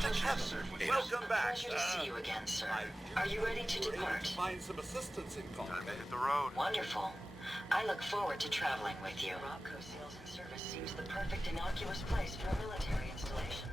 Professor, welcome back. Pleasure to see you again, sir. Are you ready to depart? Find some assistance in Time to hit the road. Wonderful. I look forward to traveling with you. Robco Sales and Service seems the perfect innocuous place for a military installation.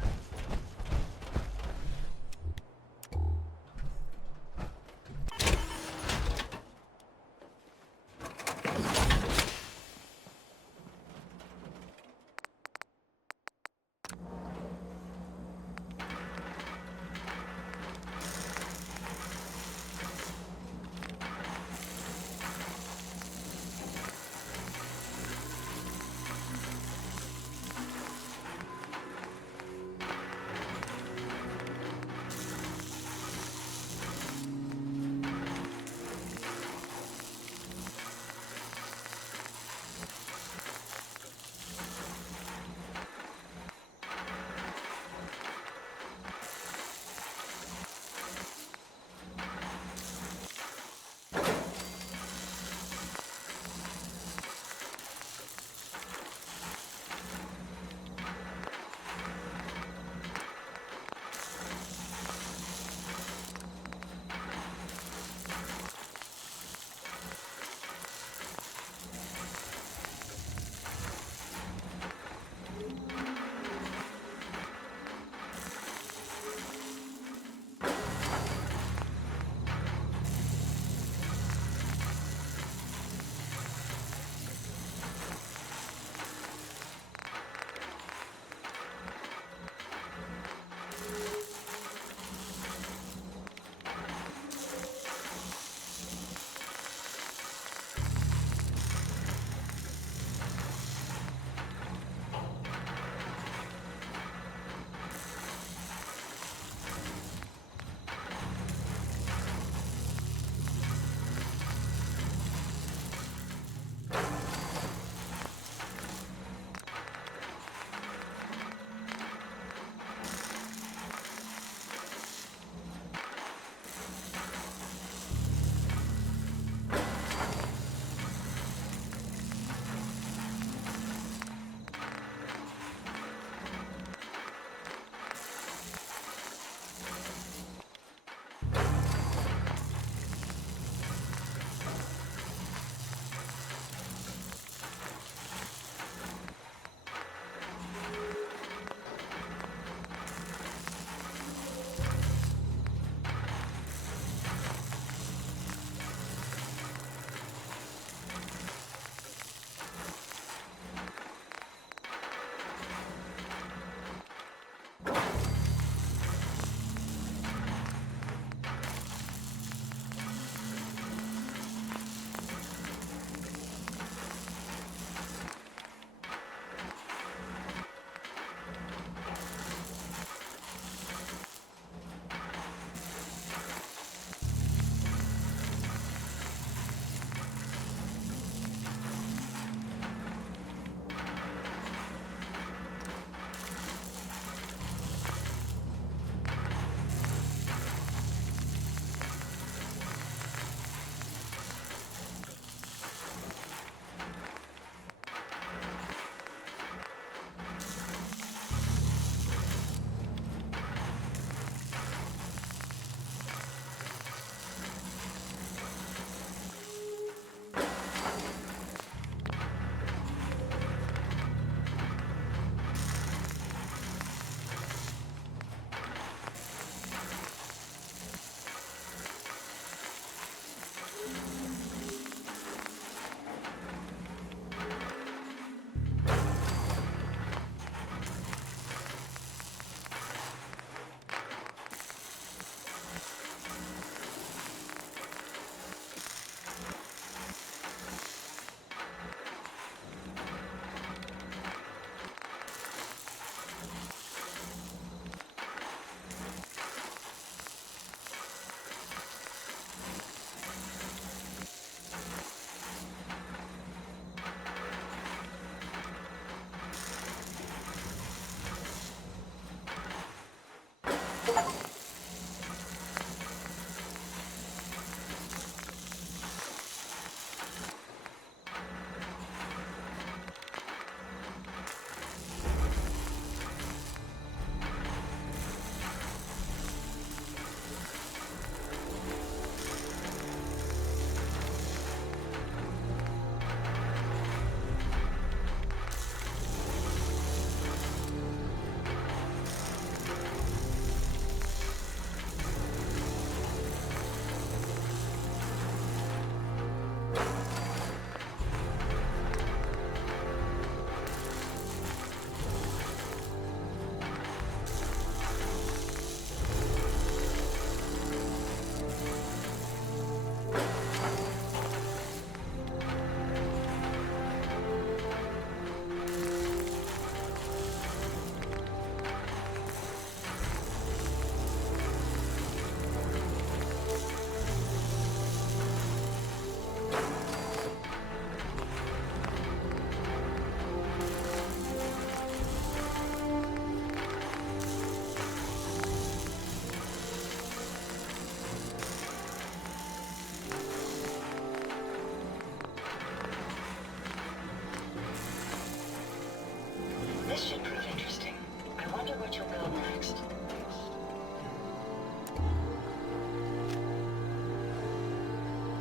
wonder where you'll go next.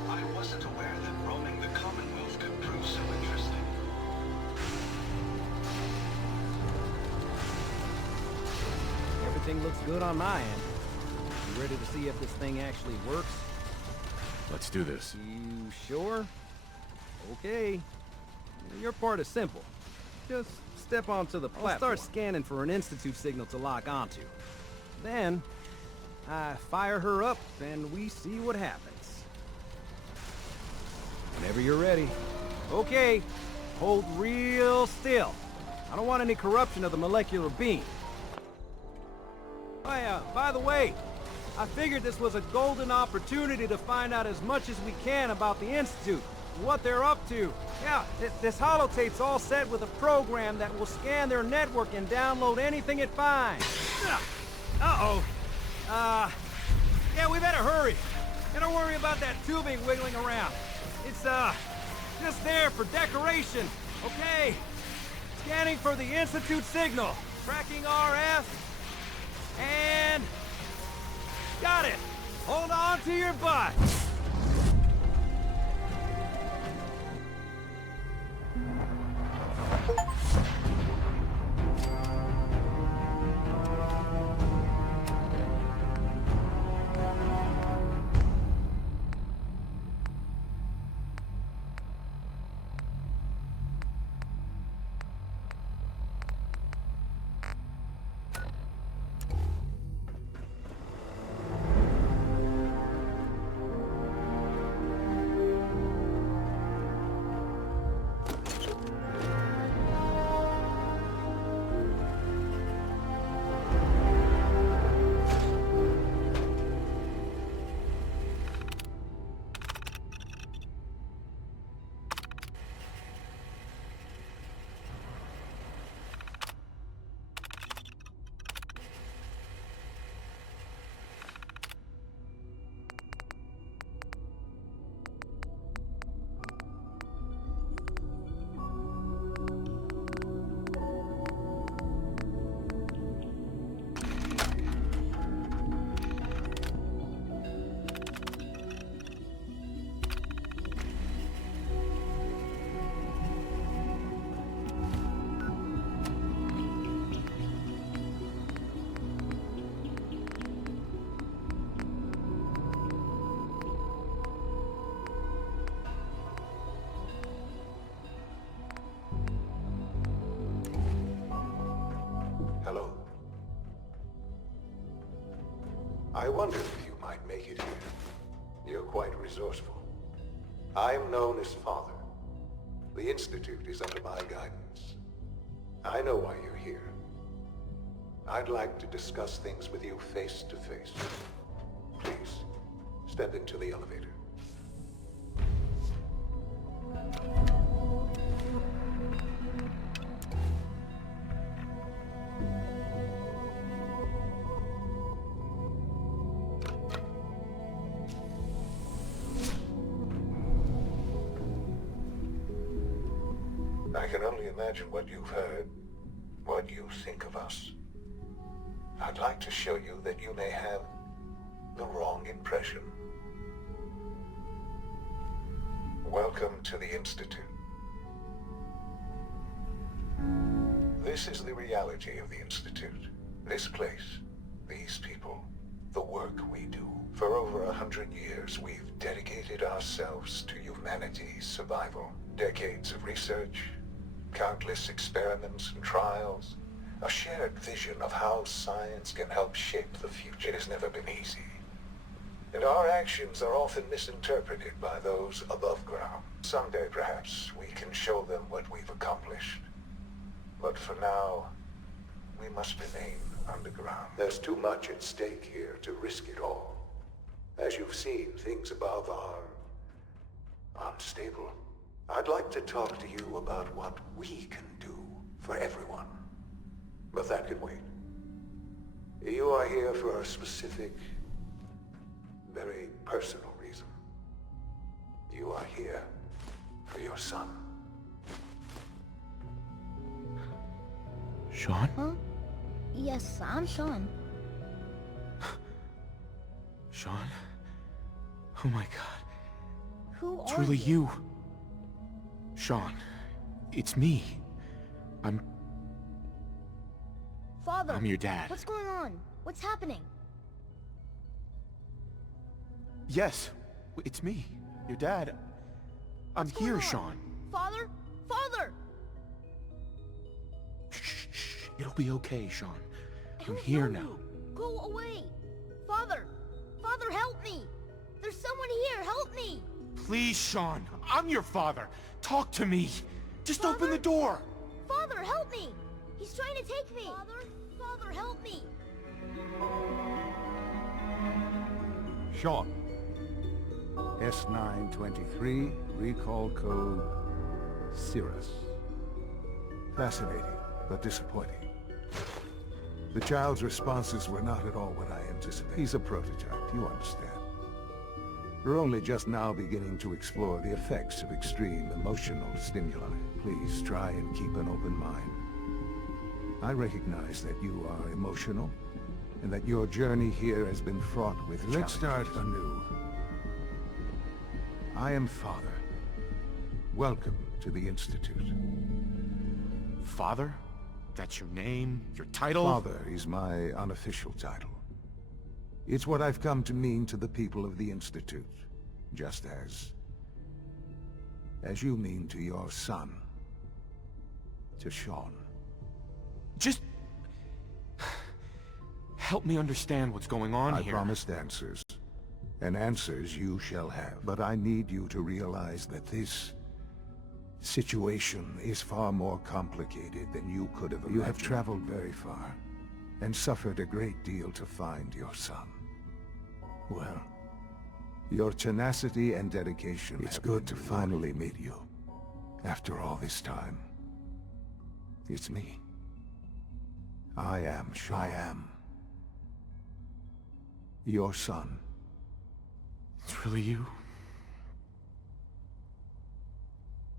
I wasn't aware that roaming the Commonwealth could prove so interesting. Everything looks good on my end. You ready to see if this thing actually works? Let's do this. You sure? Okay. Your part is simple. Just step onto the platform. I'll start scanning for an Institute signal to lock onto. Then, I fire her up and we see what happens. Whenever you're ready. Okay, hold real still. I don't want any corruption of the molecular beam. Oh, by the way, I figured this was a golden opportunity to find out as much as we can about the Institute, what they're up to. Yeah, this holotape's all set with a program that will scan their network and download anything it finds. Uh-oh. Yeah, we better hurry. And don't worry about that tubing wiggling around. It's, just there for decoration, okay? Scanning for the Institute signal. Tracking RF. And... got it! Hold on to your butt! Hello. I wondered if you might make it here. You're quite resourceful. I'm known as Father. The Institute is under my guidance. I know why you're here. I'd like to discuss things with you face to face. Please, step into the elevator. I can only imagine what you've heard, what you think of us. I'd like to show you that you may have the wrong impression. Welcome to the Institute. This is the reality of the Institute. This place, these people, the work we do. For over 100 years, we've dedicated ourselves to humanity's survival. Decades of research, countless experiments and trials, a shared vision of how science can help shape the future. It has never been easy. And our actions are often misinterpreted by those above ground. Someday, perhaps, we can show them what we've accomplished. But for now, we must remain underground. There's too much at stake here to risk it all. As you've seen, things above are unstable. I'd like to talk to you about what we can do for everyone. But that can wait. You are here for a specific, very personal reason. You are here for your son. Sean? Huh? Yeah. Yes, I'm Sean. Sean? Oh my god. Who It's are really you? you. Sean. It's me. Father, I'm your dad. what's going on? What's happening? Yes. It's me. Your dad. I'm What's going here, on? Sean. Father? Father! Shh. It'll be okay, Sean. I I'm don't here know now. you. Go away! Father! Father, help me! There's someone here, help me! Please, Sean. I'm your father. Talk to me. Just Father? open the door. Father, help me! He's trying to take me! Father, help me! Sean. S923, recall code Cirrus. Fascinating, but disappointing. The child's responses were not at all what I anticipated. He's a prototype, you understand. We're only just now beginning to explore the effects of extreme emotional stimuli. Please try and keep an open mind. I recognize that you are emotional, and that your journey here has been fraught with challenges. Let's start anew. I am Father. Welcome to the Institute. Father? That's your name? Your title? Father is my unofficial title. It's what I've come to mean to the people of the Institute, just as you mean to your son, to Sean. Just... help me understand what's going on I here. promised answers, and answers you shall have. But I need you to realize that this situation is far more complicated than you could have imagined. You have traveled very far, and suffered a great deal to find your son. Well, your tenacity and dedication. It's good to finally meet you. After all this time. It's me. I am Sean. I am your son. It's really you?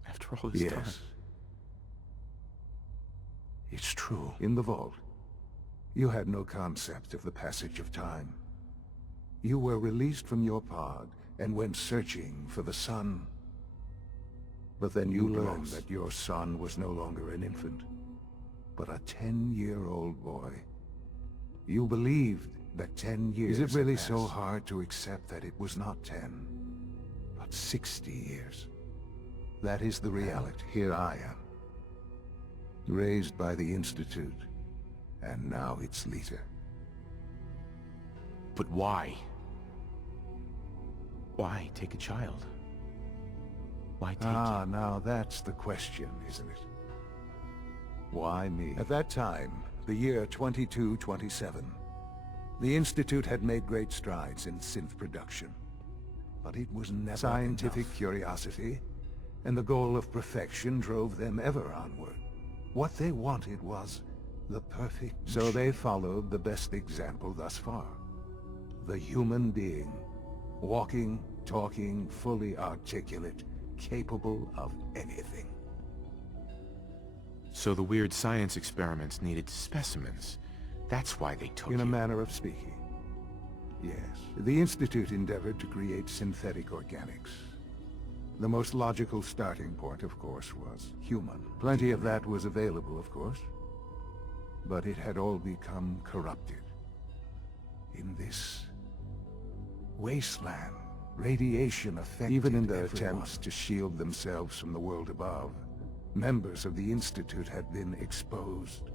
After all this time? Yes. It's true. In the vault, you had no concept of the passage of time. You were released from your pod and went searching for the sun. But then you learned that your son was no longer an infant, but a 10-year-old boy. You believed that 10 years Is it really so hard to accept that it was not 10, but 60 years? That is the reality. Here I am, raised by the Institute, and now its leader. But why? Why take a child? Why take you? Now that's the question, isn't it? Why me? At that time, the year 2227, the Institute had made great strides in synth production. But it was never scientific curiosity, and the goal of perfection drove them ever onward. What they wanted was the perfect... So they followed the best example thus far. The human being. Walking, talking, fully articulate, capable of anything. So the weird science experiments needed specimens. That's why they took you. In a manner of speaking. Yes. The Institute endeavored to create synthetic organics. The most logical starting point, of course, was human. Plenty of that was available, of course. But it had all become corrupted. In this wasteland, radiation affected even in their attempts to shield themselves from the world above. Members of the Institute had been exposed.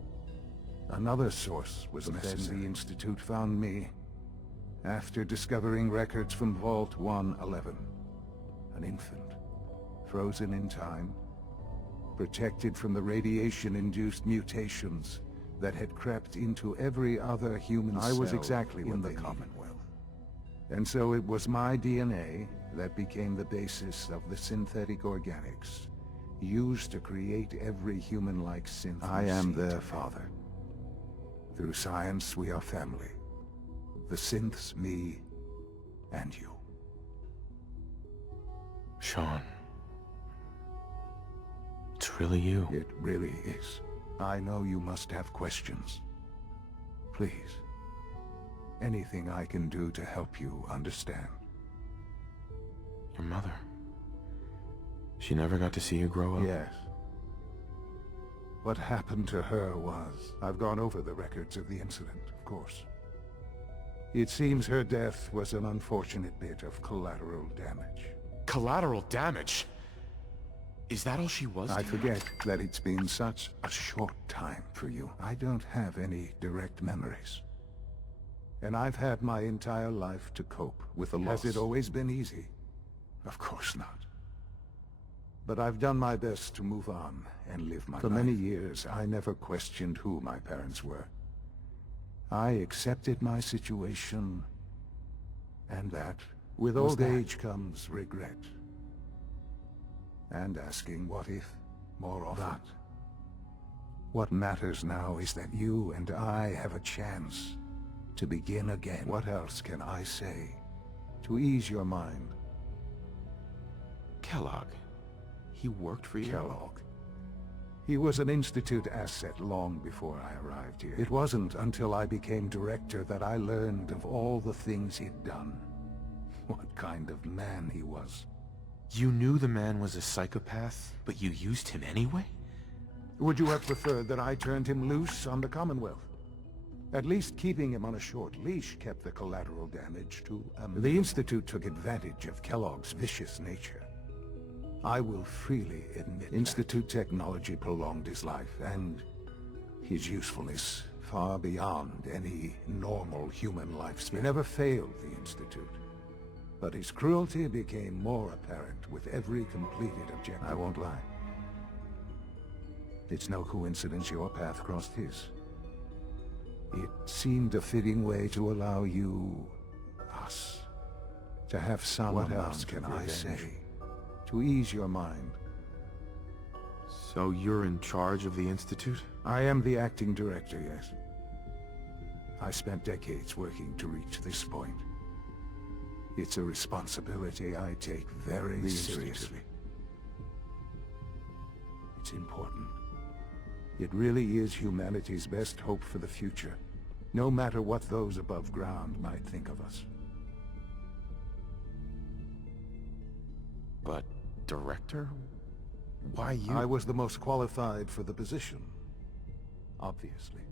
Another source was necessary. Then the Institute found me, after discovering records from Vault 111. An infant, frozen in time, protected from the radiation-induced mutations that had crept into every other human cell. I was exactly in the Commonwealth. And so it was my DNA that became the basis of the synthetic organics, used to create every human-like synth. I am their father. Through science, we are family. The synths, me, and you. Sean. It's really you. It really is. I know you must have questions. please. Anything I can do to help you understand. Your mother. She never got to see you grow up? Yes. What happened to her was... I've gone over the records of the incident, of course. It seems her death was an unfortunate bit of collateral damage. Collateral damage? Is that all she was to I you? forget that it's been such a short time for you. I don't have any direct memories. And I've had my entire life to cope with the loss. Has it always been easy? Of course not. But I've done my best to move on and live my life. For many years, I never questioned who my parents were. I accepted my situation, and that, with old age comes regret. And asking what if more often. But what matters now is that you and I have a chance to begin again. What else can I say to ease your mind? Kellogg. He worked for you? Kellogg. He was an Institute asset long before I arrived here. It wasn't until I became director that I learned of all the things he'd done. What kind of man he was. You knew the man was a psychopath, but you used him anyway? Would you have preferred that I turned him loose on the Commonwealth? At least keeping him on a short leash kept the collateral damage to a minimum. The Institute took advantage of Kellogg's vicious nature. I will freely admit Institute technology prolonged his life, and his usefulness far beyond any normal human lifespan. He never failed the Institute, but his cruelty became more apparent with every completed objective. I won't lie. It's no coincidence your path crossed his. It seemed a fitting way to allow you, us, to have some amount of revenge. What else can I say to ease your mind? So you're in charge of the Institute? I am the acting director, yes. I spent decades working to reach this point. It's a responsibility I take very seriously. It's important. It really is humanity's best hope for the future, no matter what those above ground might think of us. But, director? Why you? I was the most qualified for the position. Obviously.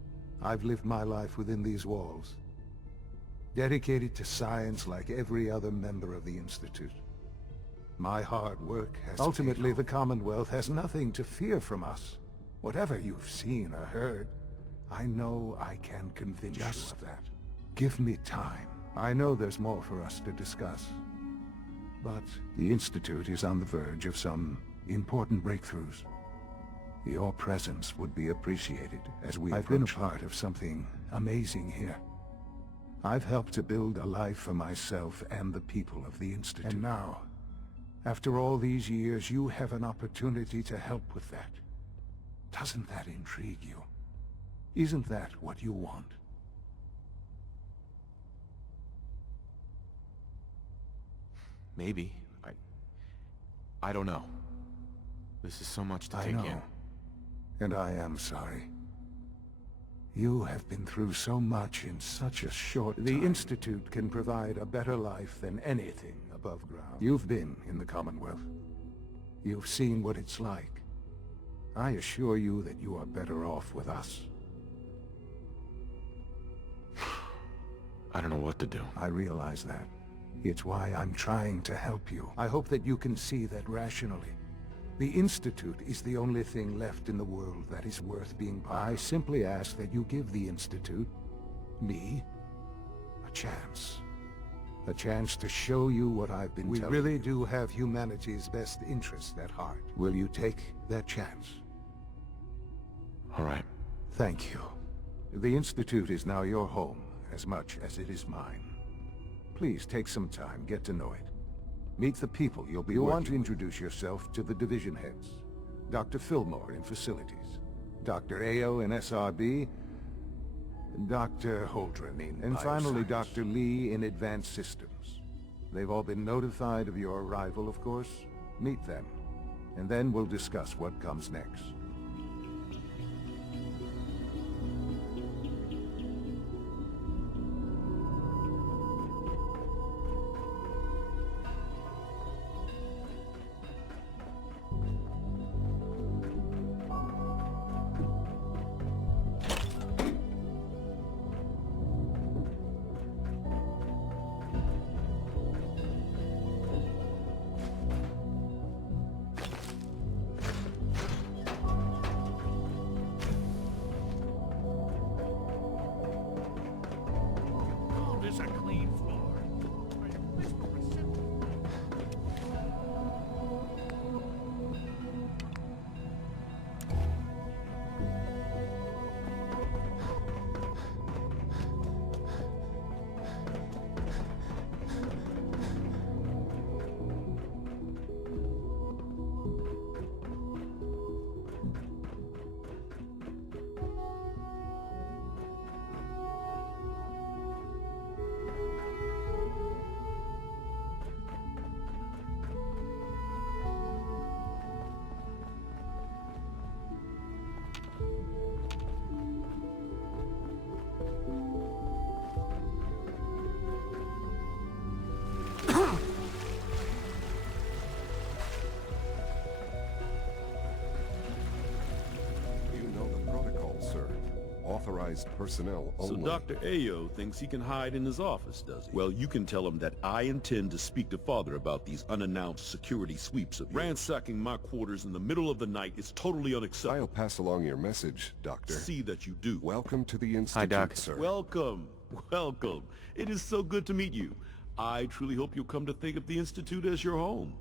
I've lived my life within these walls, dedicated to science like every other member of the Institute. My hard work has ultimately, the Commonwealth has nothing to fear from us. Whatever you've seen or heard, I know I can convince you of that. Give me time. I know there's more for us to discuss. But the Institute is on the verge of some important breakthroughs. Your presence would be appreciated as we I've been a part of something amazing here. I've helped to build a life for myself and the people of the Institute. And now, after all these years, you have an opportunity to help with that. Doesn't that intrigue you? Isn't that what you want? Maybe. I don't know. This is so much to take in. And I am sorry. You have been through so much in such a short time. The Institute can provide a better life than anything above ground. You've been in the Commonwealth. You've seen what it's like. I assure you that you are better off with us. I don't know what to do. I realize that. It's why I'm trying to help you. I hope that you can see that rationally. The Institute is the only thing left in the world that is worth being part of. I simply ask that you give the Institute, me, a chance. A chance to show you what I've been telling you. We really do have humanity's best interest at heart. Will you take that chance? All right. Thank you. The Institute is now your home, as much as it is mine. Please take some time, get to know it. Meet the people you'll be working with. You want to introduce yourself to the division heads. Dr. Fillmore in Facilities, Dr. Ayo in SRB, Dr. Holdren in and finally Dr. Lee in Advanced Systems. They've all been notified of your arrival, of course. Meet them, and then we'll discuss what comes next. this a clean floor? Are you Mr. Recipient? You know the protocol, sir. Authorized personnel So only. Dr. Ayo thinks he can hide in his office, does he? Well, you can tell him that I intend to speak to Father about these unannounced security sweeps of ransacking my quarters in the middle of the night is totally unacceptable. I'll pass along your message, Doctor. See that you do. Welcome to the Institute, Doc. sir. Welcome. Welcome. It is so good to meet you. I truly hope you'll come to think of the Institute as your home.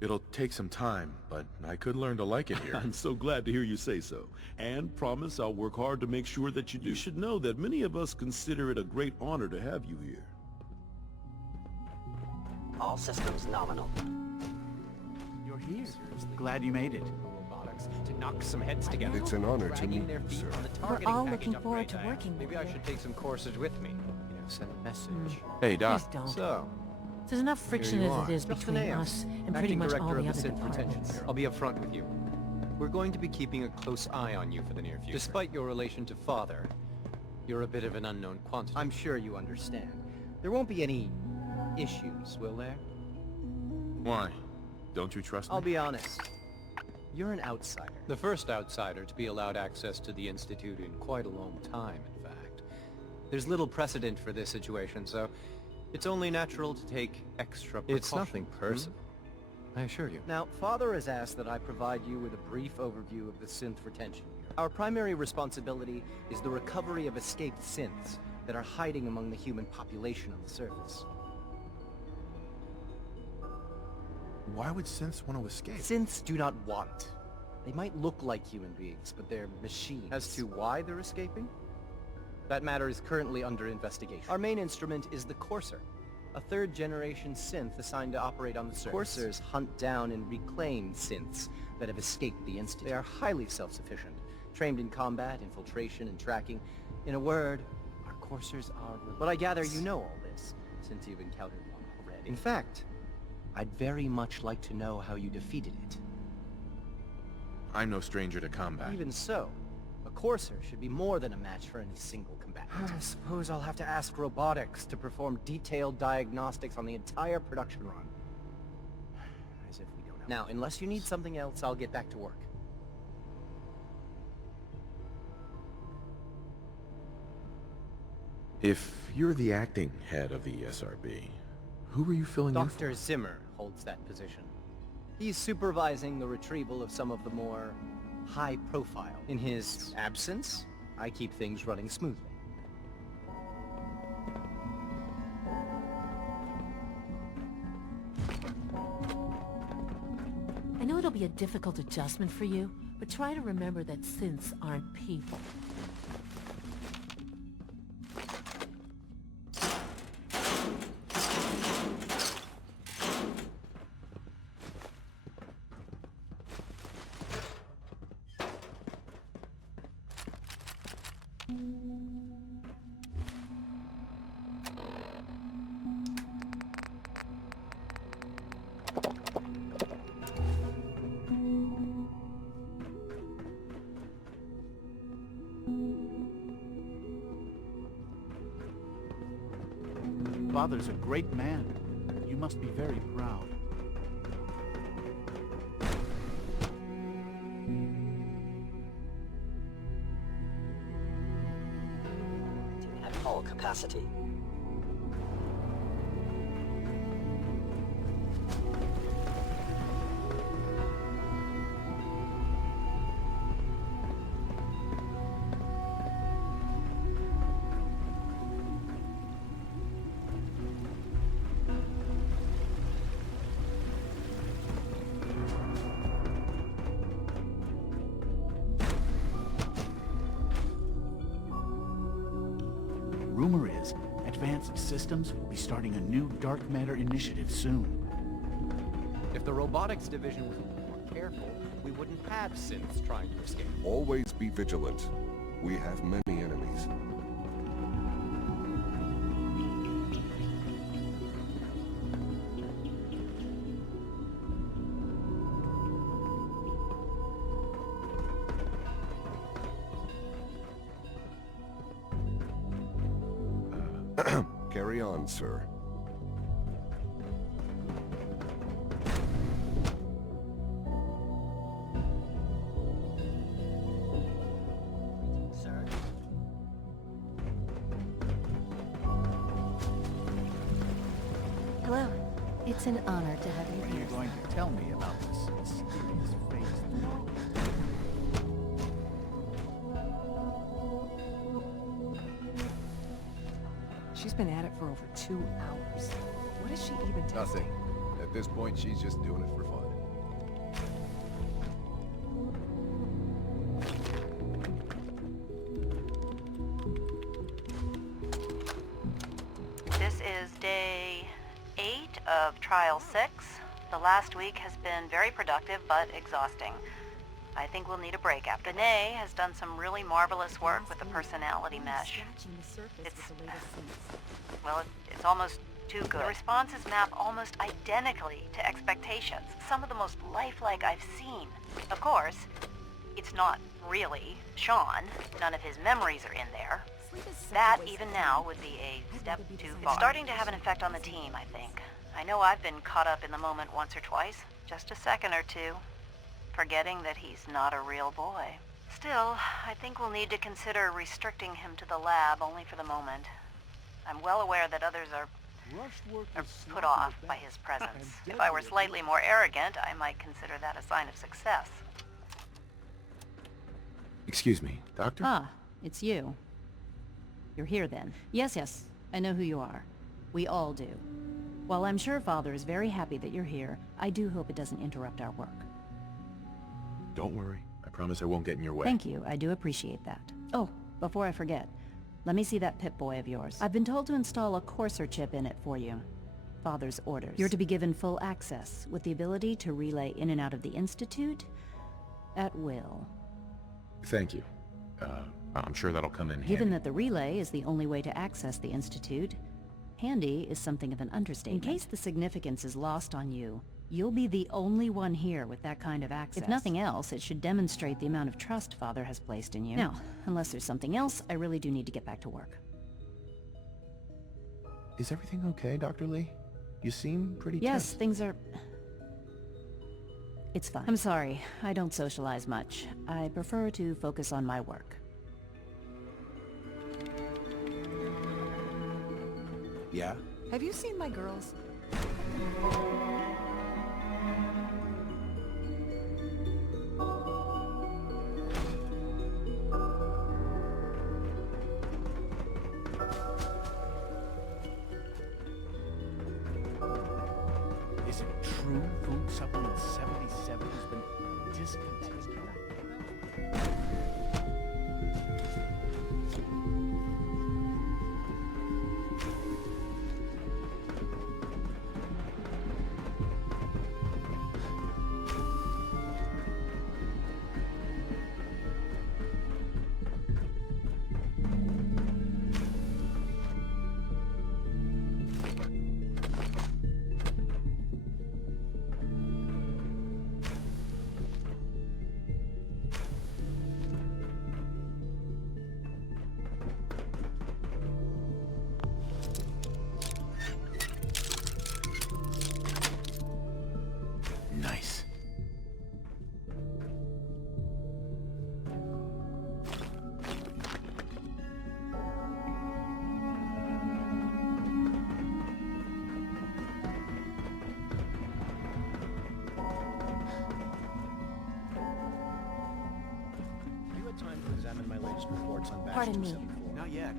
It'll take some time, but I could learn to like it here. I'm so glad to hear you say so. And promise I'll work hard to make sure that you do. You should know that many of us consider it a great honor to have you here. All systems nominal. You're here. Glad you made it. Robotics to knock some heads together. It's an honor to Dragging meet their you, feet sir. on the We're targeting all package looking forward to upgrade I have. working with Maybe I should take some courses with me. Send a message. Hey, Doc. Please don't. So, There's enough friction here you as it are. is Just between an AM, us and pretty acting much director all the of other synth retention departments. bureau. I'll be upfront with you. We're going to be keeping a close eye on you for the near future. Despite your relation to Father, you're a bit of an unknown quantity. I'm sure you understand. There won't be any issues, will there? Why? Don't you trust me? I'll be honest. You're an outsider. The first outsider to be allowed access to the Institute in quite a long time, in fact. There's little precedent for this situation, so it's only natural to take extra precautions. It's nothing personal, I assure you. Now, Father has asked that I provide you with a brief overview of the synth retention bureau. Our primary responsibility is the recovery of escaped synths that are hiding among the human population on the surface. Why would synths want to escape? Synths do not want. They might look like human beings, but they're machines. As to why they're escaping? That matter is currently under investigation. Our main instrument is the Courser, a third-generation synth assigned to operate on the surface. Coursers hunt down and reclaim synths that have escaped the Institute. They are highly self-sufficient, trained in combat, infiltration, and tracking. In a word, our Coursers are relentless. But I gather you know all this, since you've encountered one already. In fact, I'd very much like to know how you defeated it. I'm no stranger to combat. Even so, a Courser should be more than a match for any single combatant. I suppose I'll have to ask robotics to perform detailed diagnostics on the entire production run. As if we don't know. Now, unless you need something else, I'll get back to work. If you're the acting head of the SRB, who were you filling in for? Dr. Zimmer holds that position. He's supervising the retrieval of some of the more high profile. In his absence, I keep things running smoothly. I know it'll be a difficult adjustment for you, but try to remember that synths aren't people. Father's a great man. You must be very proud. At full capacity. Rumor is, Advanced Systems will be starting a new dark matter initiative soon. If the robotics division was a little more careful, we wouldn't have synths trying to escape. Always be vigilant. We have many enemies. Carry on, sir. Sir? Hello. It's an honor to have you When are you here. going to tell me about this mysterious phase 3? She's been at it for over 2 hours. What is she even testing? Nothing. At this point, she's just doing it for fun. This is day 8 of Trial 6. The last week has been very productive but exhausting. I think we'll need a break after. Danae has done some really marvelous work with the personality mesh. It's almost too good. The responses map almost identically to expectations. Some of the most lifelike I've seen. Of course, it's not really Sean. None of his memories are in there. That, even now, would be a step too far. It's starting to have an effect on the team, I think. I know I've been caught up in the moment once or twice. Just a second or two. Forgetting that he's not a real boy. Still, I think we'll need to consider restricting him to the lab only for the moment. I'm well aware that others are put off by his presence. If I were slightly more arrogant, I might consider that a sign of success. Excuse me, Doctor? Ah, it's you. You're here then. Yes, I know who you are. We all do. While I'm sure Father is very happy that you're here, I do hope it doesn't interrupt our work. Don't worry. I promise I won't get in your way. Thank you, I do appreciate that. Oh, before I forget, let me see that Pip-Boy of yours. I've been told to install a courser chip in it for you. Father's orders. You're to be given full access, with the ability to relay in and out of the Institute at will. Thank you. I'm sure that'll come in handy. Given that the relay is the only way to access the Institute, handy is something of an understatement. In case the significance is lost on you, you'll be the only one here with that kind of access. If nothing else, it should demonstrate the amount of trust Father has placed in you. Now, unless there's something else, I really do need to get back to work. Is everything okay, Dr. Lee? You seem pretty Yes, tense. things are... It's fine. I'm sorry, I don't socialize much. I prefer to focus on my work. Yeah? Have you seen my girls? Is it true Food Supplement 77 has been discontinued? Nice. You had time to examine my latest reports on batch Pardon me. 274. Not yet.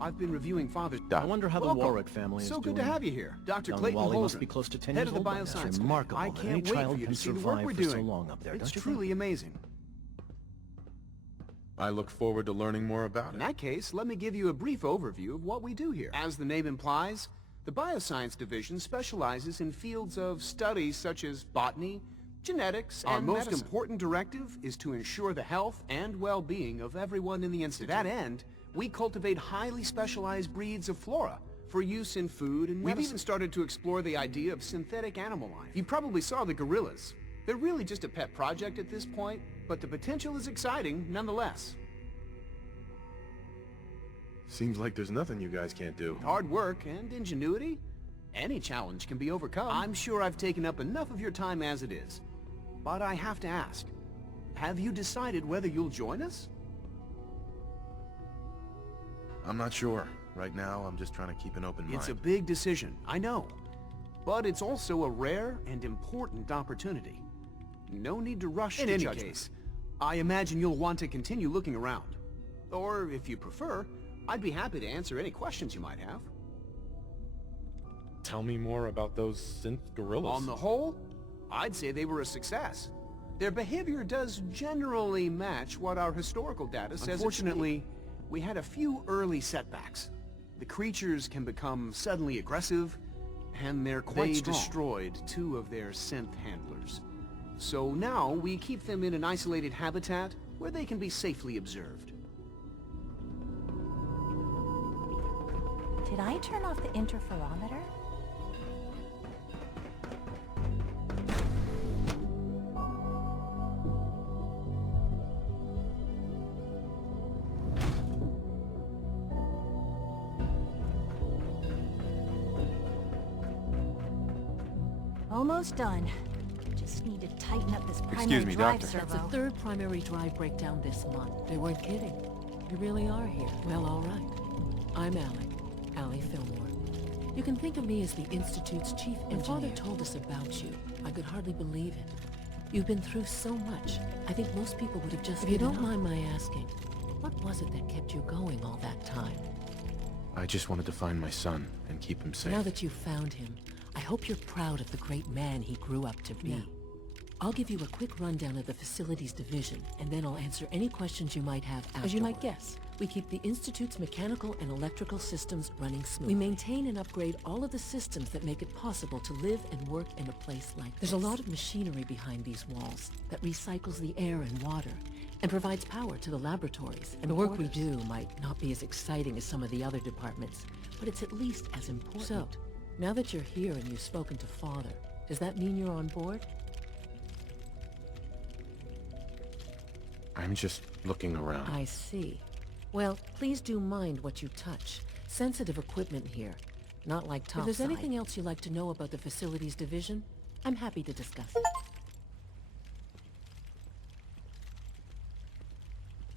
I've been reviewing Father's... I wonder how the Welcome. Warwick family is So doing. good to have you here. Dr. Young Clayton Wally Holden, must be close to 10 head years of the old by now. bioscience. It's group. remarkable I that can't any wait child for you can to see the work survive we're for doing. so long up there, It's don't you truly think? amazing. I look forward to learning more about In it. that case, let me give you a brief overview of what we do here. As the name implies, the Bioscience Division specializes in fields of studies such as botany, genetics, and medicine. Our most important directive is to ensure the health and well-being of everyone in the Institute. To that end, we cultivate highly specialized breeds of flora for use in food and medicine. We've even started to explore the idea of synthetic animal life. You probably saw the gorillas. They're really just a pet project at this point, but the potential is exciting nonetheless. Seems like there's nothing you guys can't do. Hard work and ingenuity, any challenge can be overcome. I'm sure I've taken up enough of your time as it is, but I have to ask, have you decided whether you'll join us? I'm not sure. Right now, I'm just trying to keep an open mind. It's a big decision, I know, but it's also a rare and important opportunity. No need to rush to judgment. In any case, I imagine you'll want to continue looking around. Or, if you prefer, I'd be happy to answer any questions you might have. Tell me more about those synth gorillas. On the whole, I'd say they were a success. Their behavior does generally match what our historical data says. Unfortunately, we had a few early setbacks. The creatures can become suddenly aggressive, and they're quite strong. They destroyed 2 of their synth handlers. So now we keep them in an isolated habitat where they can be safely observed. Did I turn off the interferometer? Almost done. Just need to tighten up this primary drive servo. That's the 3rd primary drive breakdown this month. They weren't kidding. You really are here. Well, all right. I'm Allie Fillmore. You can think of me as the Institute's chief engineer. When Father told us about you, I could hardly believe it. You've been through so much. I think most people would have just given up. If you don't mind my asking, what was it that kept you going all that time? I just wanted to find my son and keep him safe. Now that you've found him, I hope you're proud of the great man he grew up to be. Yeah. I'll give you a quick rundown of the Facilities Division, and then I'll answer any questions you might have afterward. As you might guess, we keep the Institute's mechanical and electrical systems running smoothly. We maintain and upgrade all of the systems that make it possible to live and work in a place like this. There's a lot of machinery behind these walls that recycles the air and water, and provides power to the laboratories. And the work we do might not be as exciting as some of the other departments, but it's at least as important. So, now that you're here and you've spoken to Father, does that mean you're on board? I'm just looking around. I see. Well, please do mind what you touch. Sensitive equipment here, not like topside. If there's anything else you'd like to know about the Facilities Division, I'm happy to discuss it.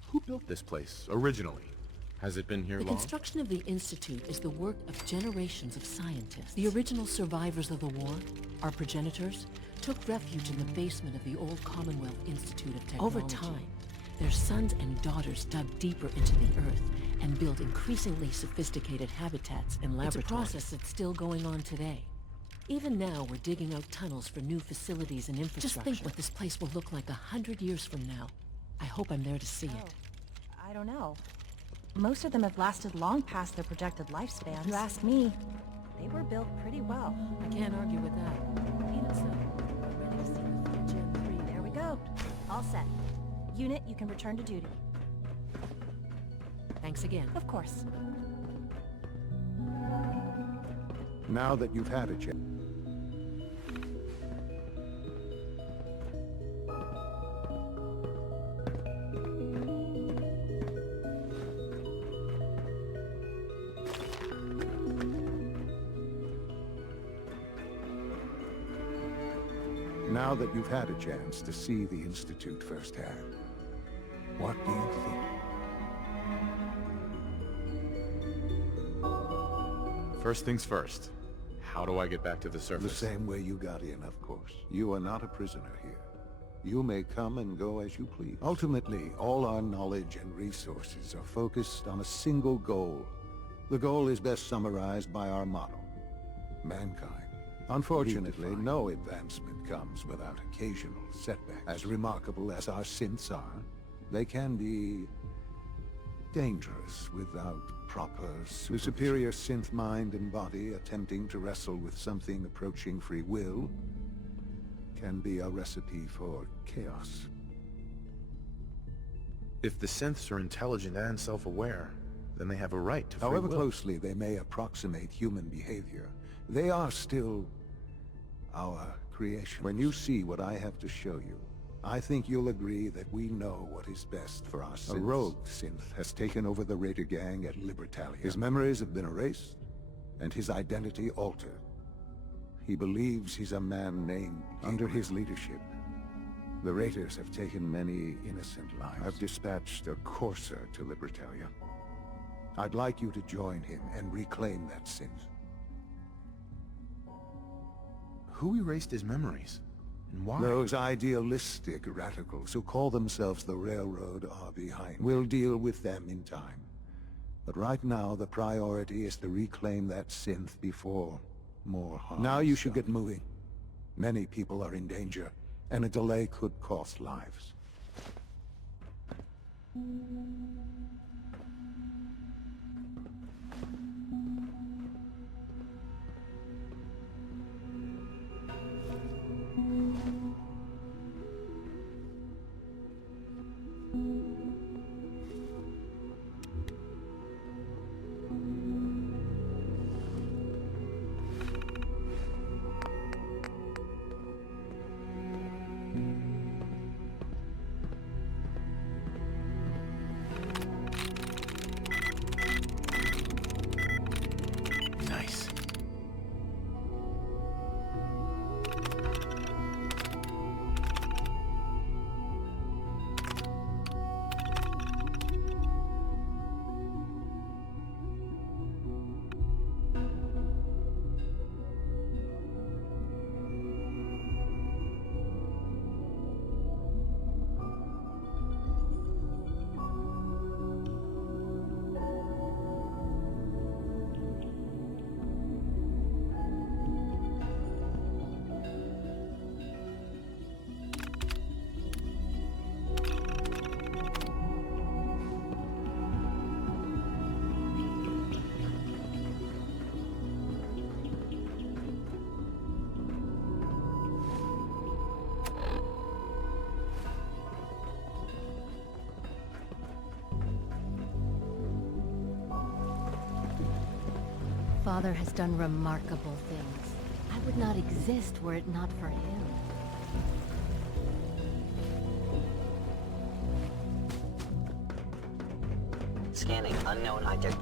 Who built this place, originally? Has it been here long? The construction of the Institute is the work of generations of scientists. The original survivors of the war, our progenitors, took refuge in the basement of the old Commonwealth Institute of Technology. Over time, their sons and daughters dug deeper into the earth and built increasingly sophisticated habitats and laboratories. It's a process that's still going on today. Even now, we're digging out tunnels for new facilities and infrastructure. Just think what this place will look like 100 years from now. I hope I'm there to see it. I don't know. Most of them have lasted long past their projected lifespans. If you ask me, they were built pretty well. I can't argue with that. Peanuts, ready to see the full Gen 3. There we go. All set. Unit, you can return to duty. Thanks again. Of course. Now that you've had a chance. Now that you've had a chance to see the Institute firsthand, what do you think? First things first. How do I get back to the surface? The same way you got in, of course. You are not a prisoner here. You may come and go as you please. Ultimately, all our knowledge and resources are focused on a single goal. The goal is best summarized by our motto: mankind. Unfortunately, no advancement comes without occasional setbacks. As remarkable as our synths are, they can be dangerous without proper supervision. The superior synth mind and body attempting to wrestle with something approaching free will can be a recipe for chaos. If the synths are intelligent and self-aware, then they have a right to free will. However closely they may approximate human behavior, they are still our creation. When you see what I have to show you, I think you'll agree that we know what is best for our synths. A rogue synth has taken over the Raider gang at Libertalia. His memories have been erased, and his identity altered. He believes he's a man named under his leadership. The Raiders have taken many innocent lives. I've dispatched a courser to Libertalia. I'd like you to join him and reclaim that synth. Who erased his memories? And why? Those idealistic radicals who call themselves the Railroad are behind. We'll deal with them in time. But right now, the priority is to reclaim that synth before more harm. Now you should get moving. Many people are in danger, and a delay could cost lives. Nice. Father has done remarkable things. I would not exist were it not for him. Scanning unknown identity.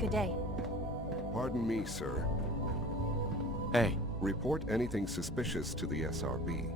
Good day. Pardon me, sir. Hey. Report anything suspicious to the SRB.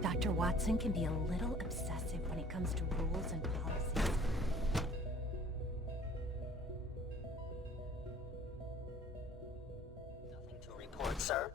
Dr. Watson can be a little obsessive when it comes to rules and policies. Nothing to report, sir.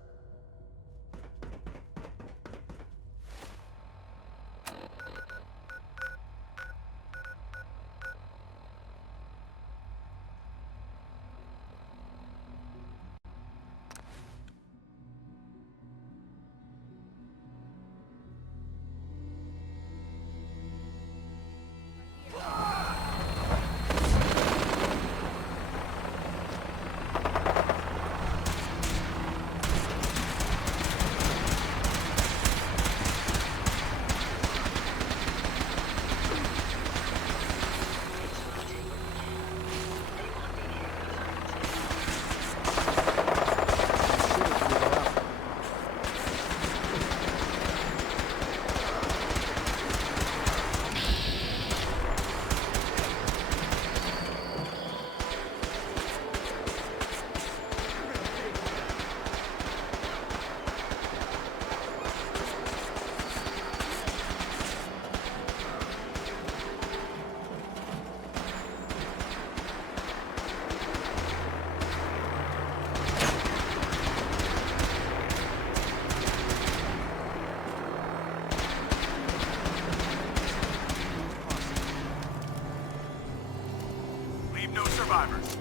primers.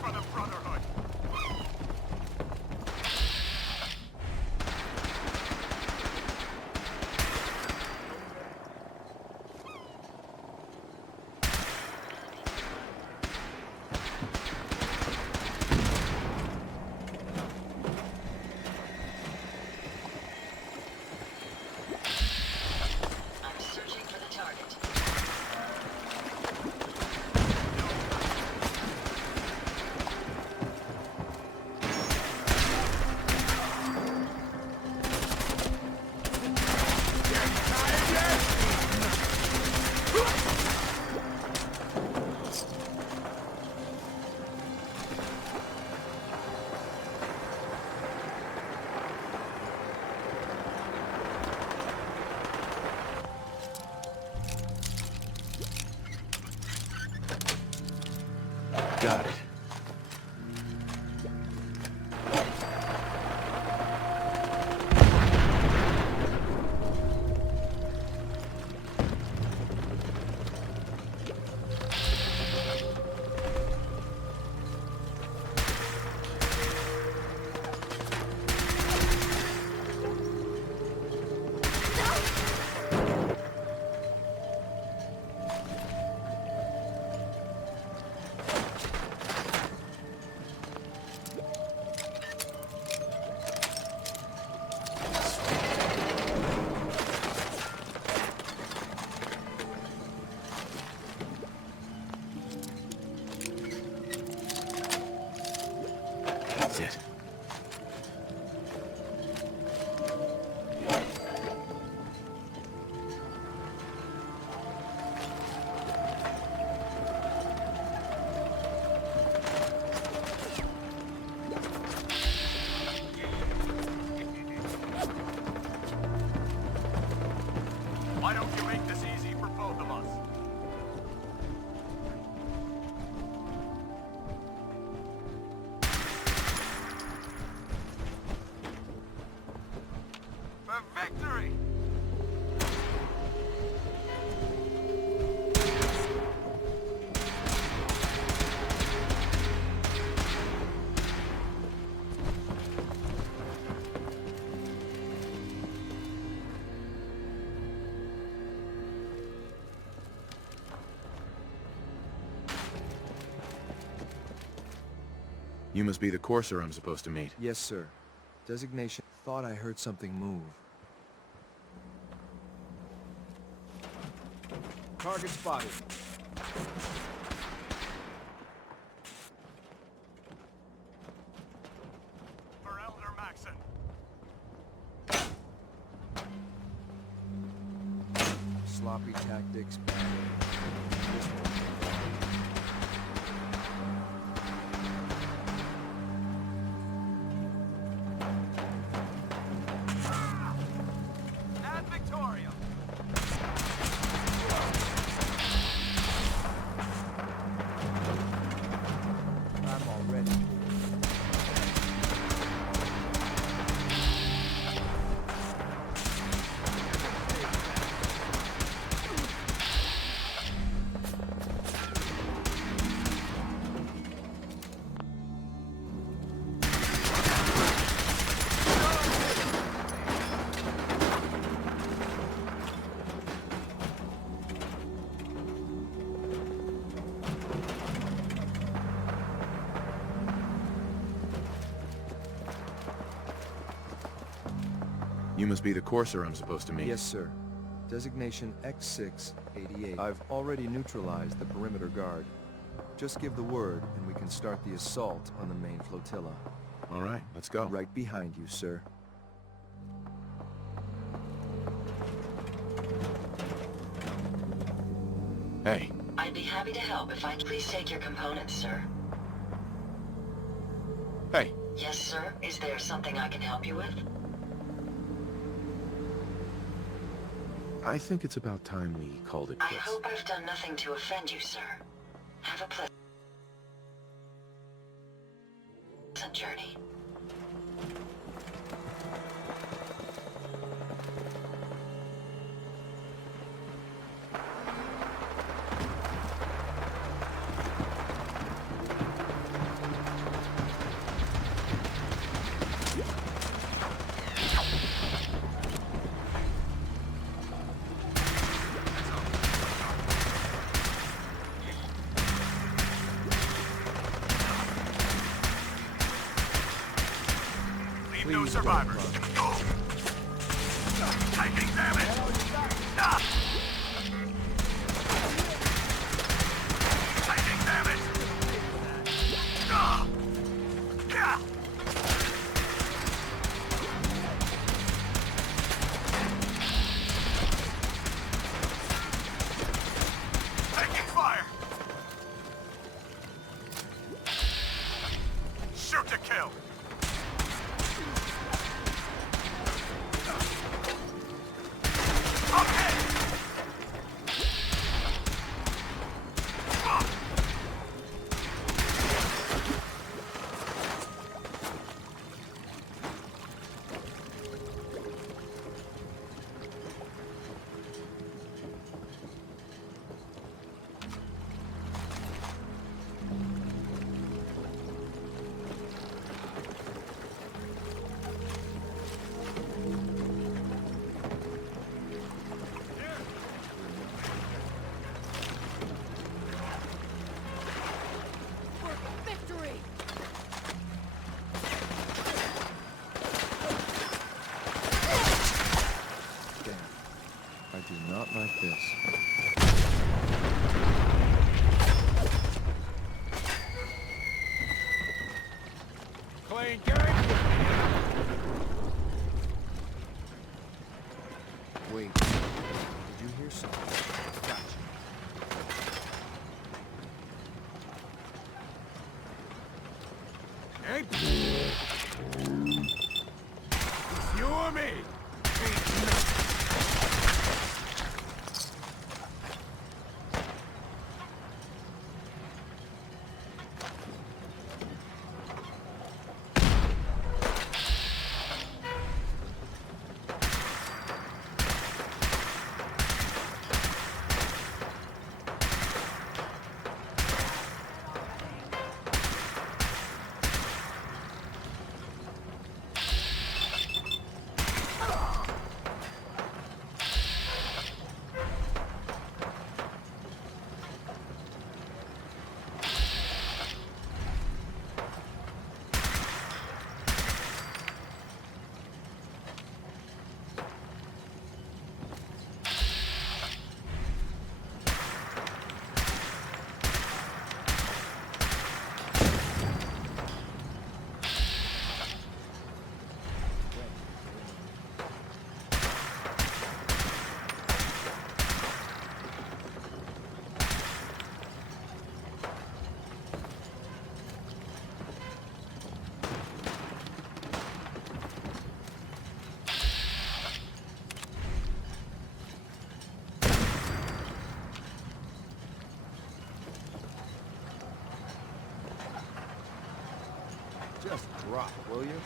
For the Brotherhood. I'm searching for the target. Got it. That's it. Why don't you make this easy for both of us? For victory! You must be the courser I'm supposed to meet. Yes, sir. Designation. Thought I heard something move. Target spotted. For Elder Maxon. Sloppy tactics. This one. Ad Victoriam. I'm already. You must be the courser I'm supposed to meet. Yes, sir. Designation X688. I've already neutralized the perimeter guard. Just give the word, and we can start the assault on the main flotilla. All right, let's go. Right behind you, sir. Hey. I'd be happy to help if I... Please take your components, sir. Hey. Yes, sir. Is there something I can help you with? I think it's about time we called it I quits. hope I've done nothing to offend you, sir. Have a pleasant journey. No survivors. Taking damage. Taking damage. Taking fire. Shoot to kill. I do not like this. Clean gang. Wait, did you hear something? Gotcha. Hey. You or me? Just drop, will you?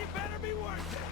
you better be worth it!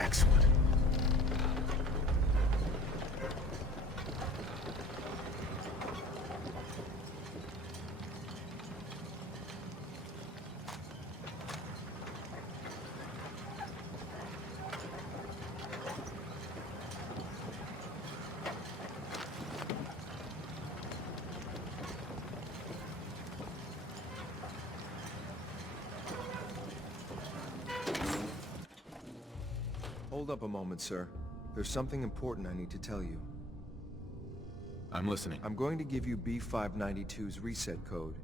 Excellent. Hold up a moment, sir. There's something important I need to tell you. I'm listening. I'm going to give you B592's reset code.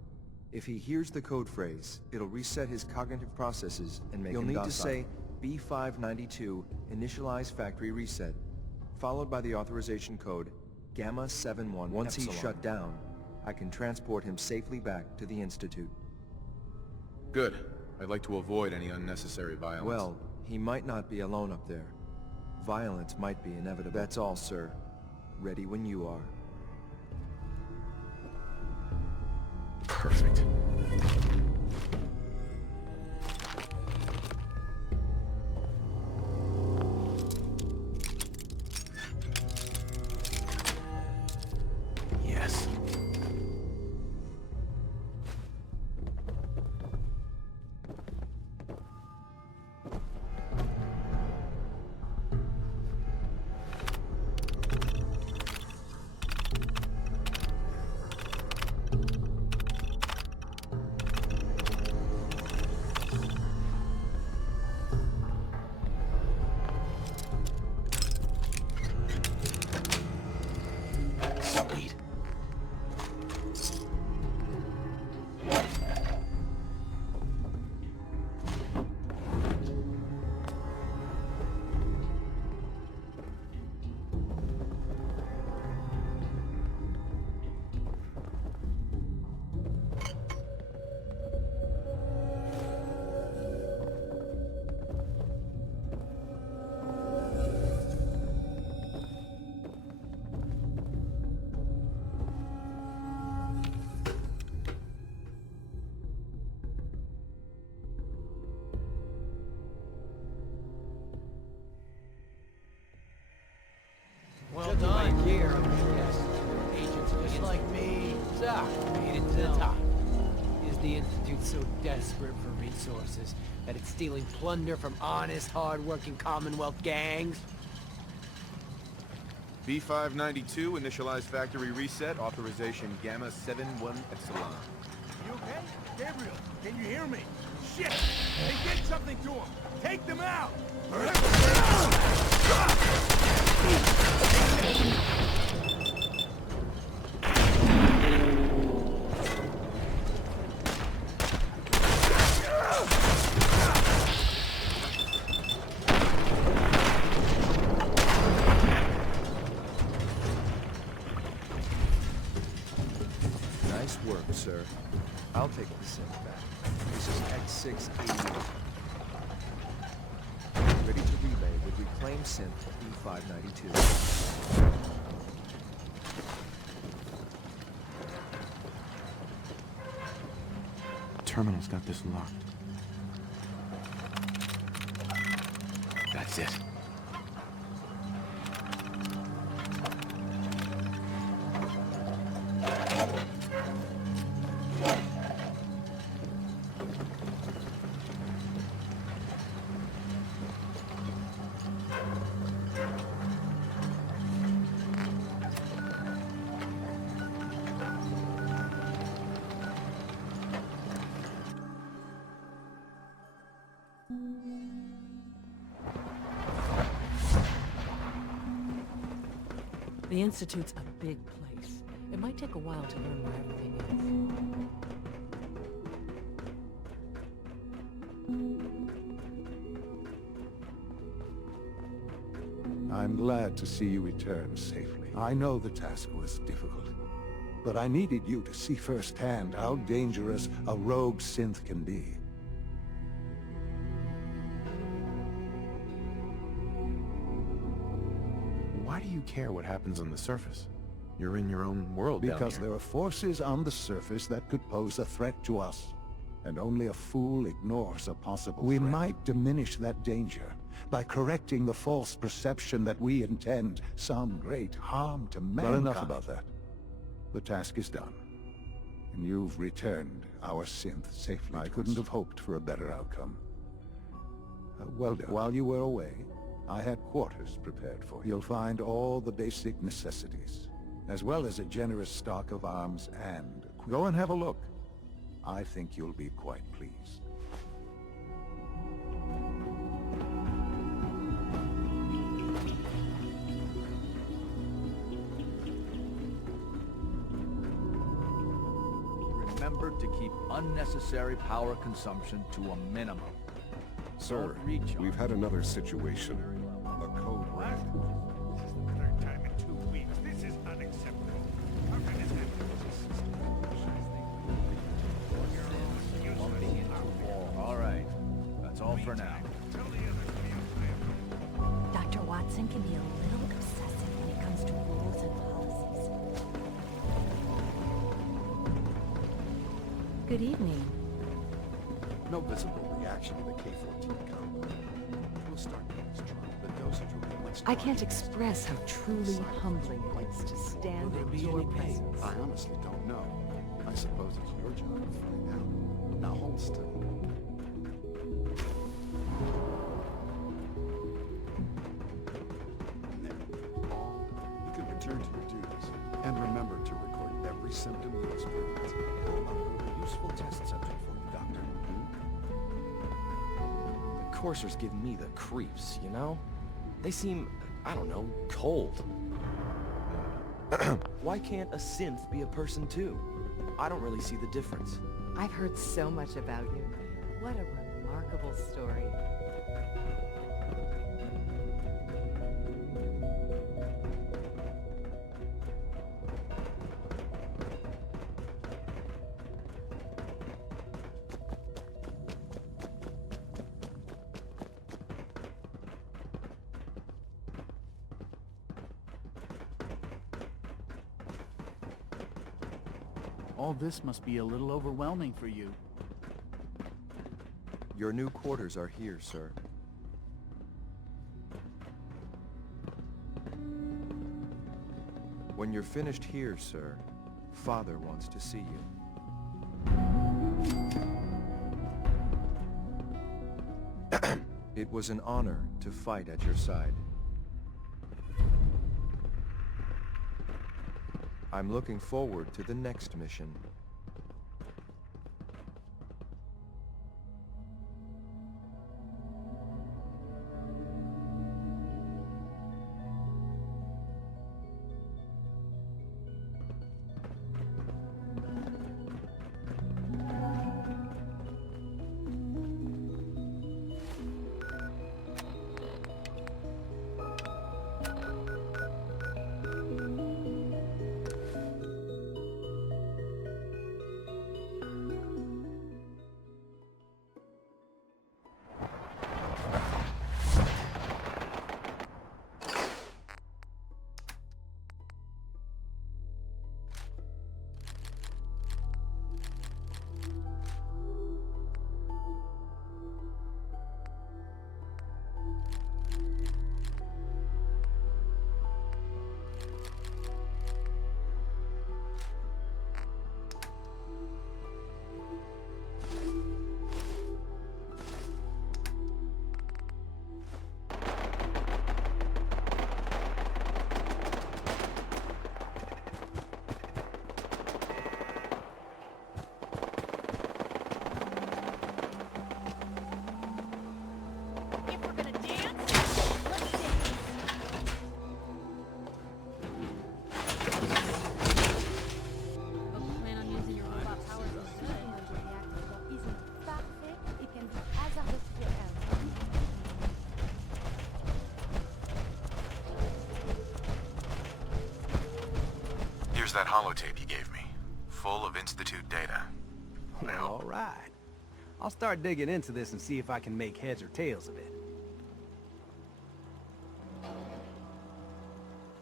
If he hears the code phrase, it'll reset his cognitive processes and make him docile. You'll need to say B592 initialize factory reset, followed by the authorization code Gamma 71 Once he's shut down, I can transport him safely back to the Institute. Good. I'd like to avoid any unnecessary violence. Well, he might not be alone up there. Violence might be inevitable. That's all, sir. Ready when you are. Perfect. Yes. here, yes. Agents just like me. So, made it to the top. Is the Institute so desperate for resources that it's stealing plunder from honest, hard-working Commonwealth gangs? B592, initialize factory reset, authorization Gamma 71 Epsilon. You okay? Gabriel, can you hear me? Shit! They did something to him! Take them out! Nice work, sir. I'll take the synth back. This is X688. Ready to relay with reclaimed synth B592. Terminal's got this locked. That's it. The Institute's a big place. It might take a while to learn where everything is. I'm glad to see you return safely. I know the task was difficult, but I needed you to see firsthand how dangerous a rogue synth can be. Why do you care what happens on the surface? You're in your own world down Because here. there are forces on the surface that could pose a threat to us, and only a fool ignores a possible threat. We might diminish that danger by correcting the false perception that we intend some great harm to mankind. Well, enough about that. The task is done, and you've returned our synth safely. I couldn't have hoped for a better outcome. Well done. While you were away, I had quarters prepared for you. You'll find all the basic necessities, as well as a generous stock of arms and equipment. Go and have a look. I think you'll be quite pleased. Remember to keep unnecessary power consumption to a minimum. Sir, we've had another situation. A code red. This is the third time in 2 weeks. This is unacceptable. How can this happen? All right, that's all for now. Dr. Watson can be a little obsessive when it comes to rules and policies. Good evening. No visible reaction to the K-14 combo. We'll start with this drug. The dosage will be much I can't express how truly humbling it is to stand in your presence. I honestly don't know. I suppose it's your job to find out. Now hold still. You can return to your duties. And remember to record every symptom you experience. A useful test subject for you, Doctor. The coursers give me the creeps, you know? They seem, I don't know, cold. Why can't a synth be a person too? I don't really see the difference. I've heard so much about you. What a remarkable story. All this must be a little overwhelming for you. Your new quarters are here, sir. When you're finished here, sir, Father wants to see you. It was an honor to fight at your side. I'm looking forward to the next mission. Here's that holotape you gave me, full of Institute data. Well, all right. I'll start digging into this and see if I can make heads or tails of it.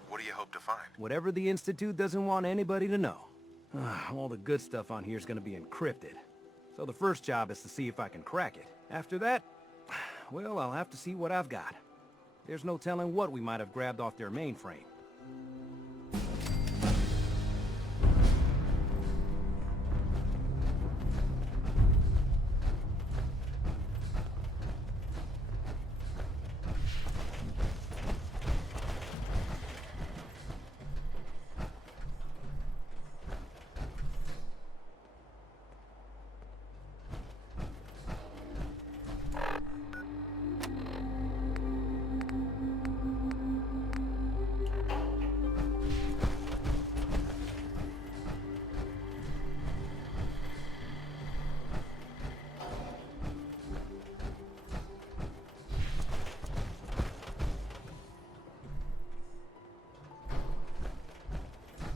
What do you hope to find? Whatever the Institute doesn't want anybody to know. All the good stuff on here is going to be encrypted. So the first job is to see if I can crack it. After that, well, I'll have to see what I've got. There's no telling what we might have grabbed off their mainframe.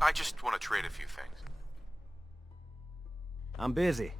I just want to trade a few things. I'm busy.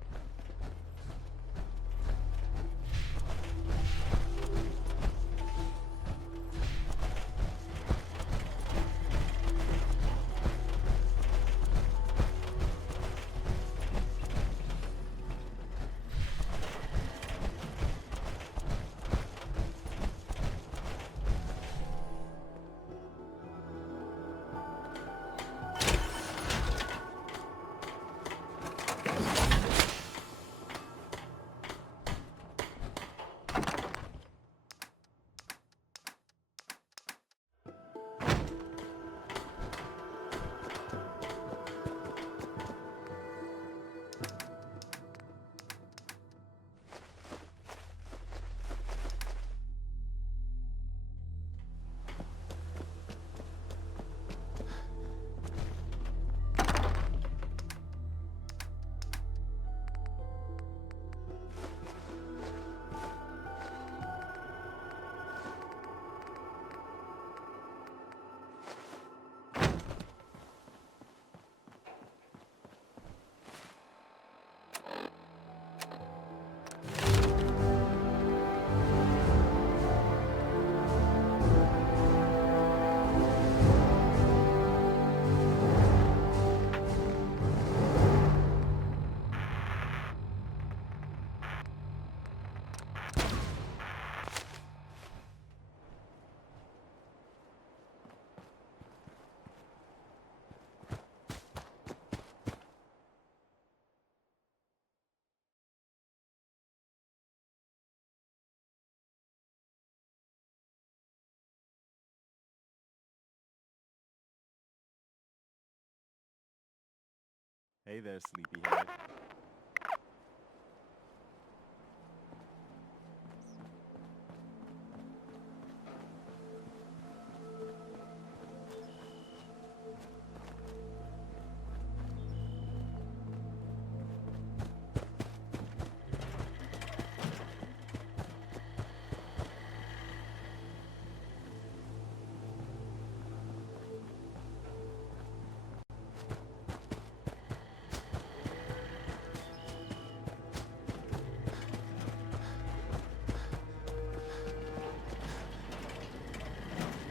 Hey there, sleepyhead.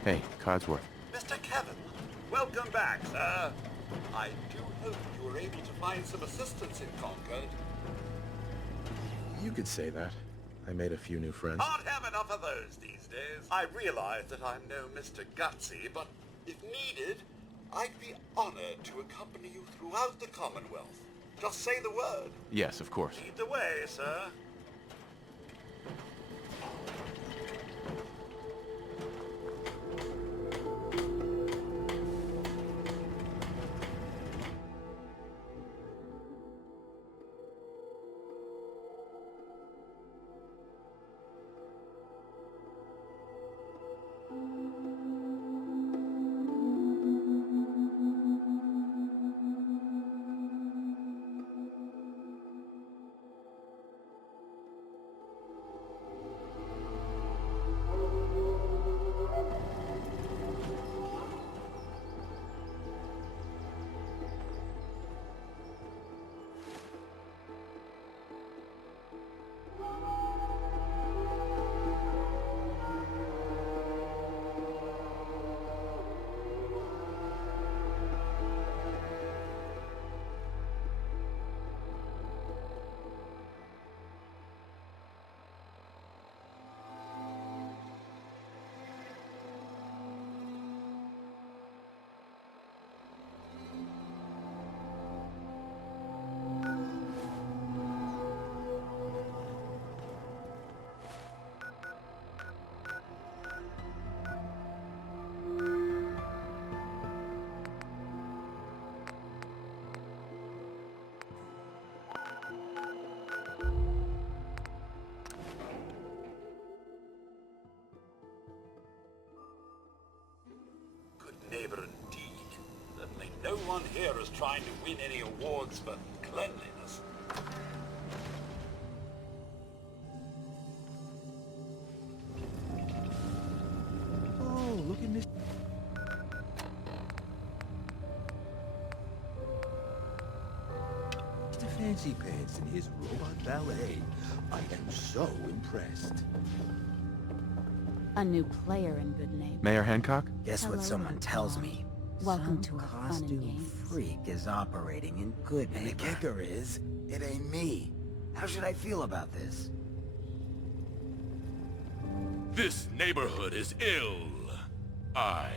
Hey, Codsworth. Mr. Kevin, welcome back, sir. I do hope you were able to find some assistance in Concord. You could say that. I made a few new friends. Can't have enough of those these days. I realize that I'm no Mr. Gutsy, but if needed, I'd be honored to accompany you throughout the Commonwealth. Just say the word. Yes, of course. Lead the way, sir. Neighbor indeed. Certainly no one here is trying to win any awards for cleanliness. Oh, look at Mr. Fancy Pants and his robot valet. I am so impressed. A new player in good name. Mayor Hancock? Guess what someone tells me? Welcome Some to our fun and costume games. freak is operating in good And the kicker is, it ain't me. How should I feel about this? This neighborhood is ill. I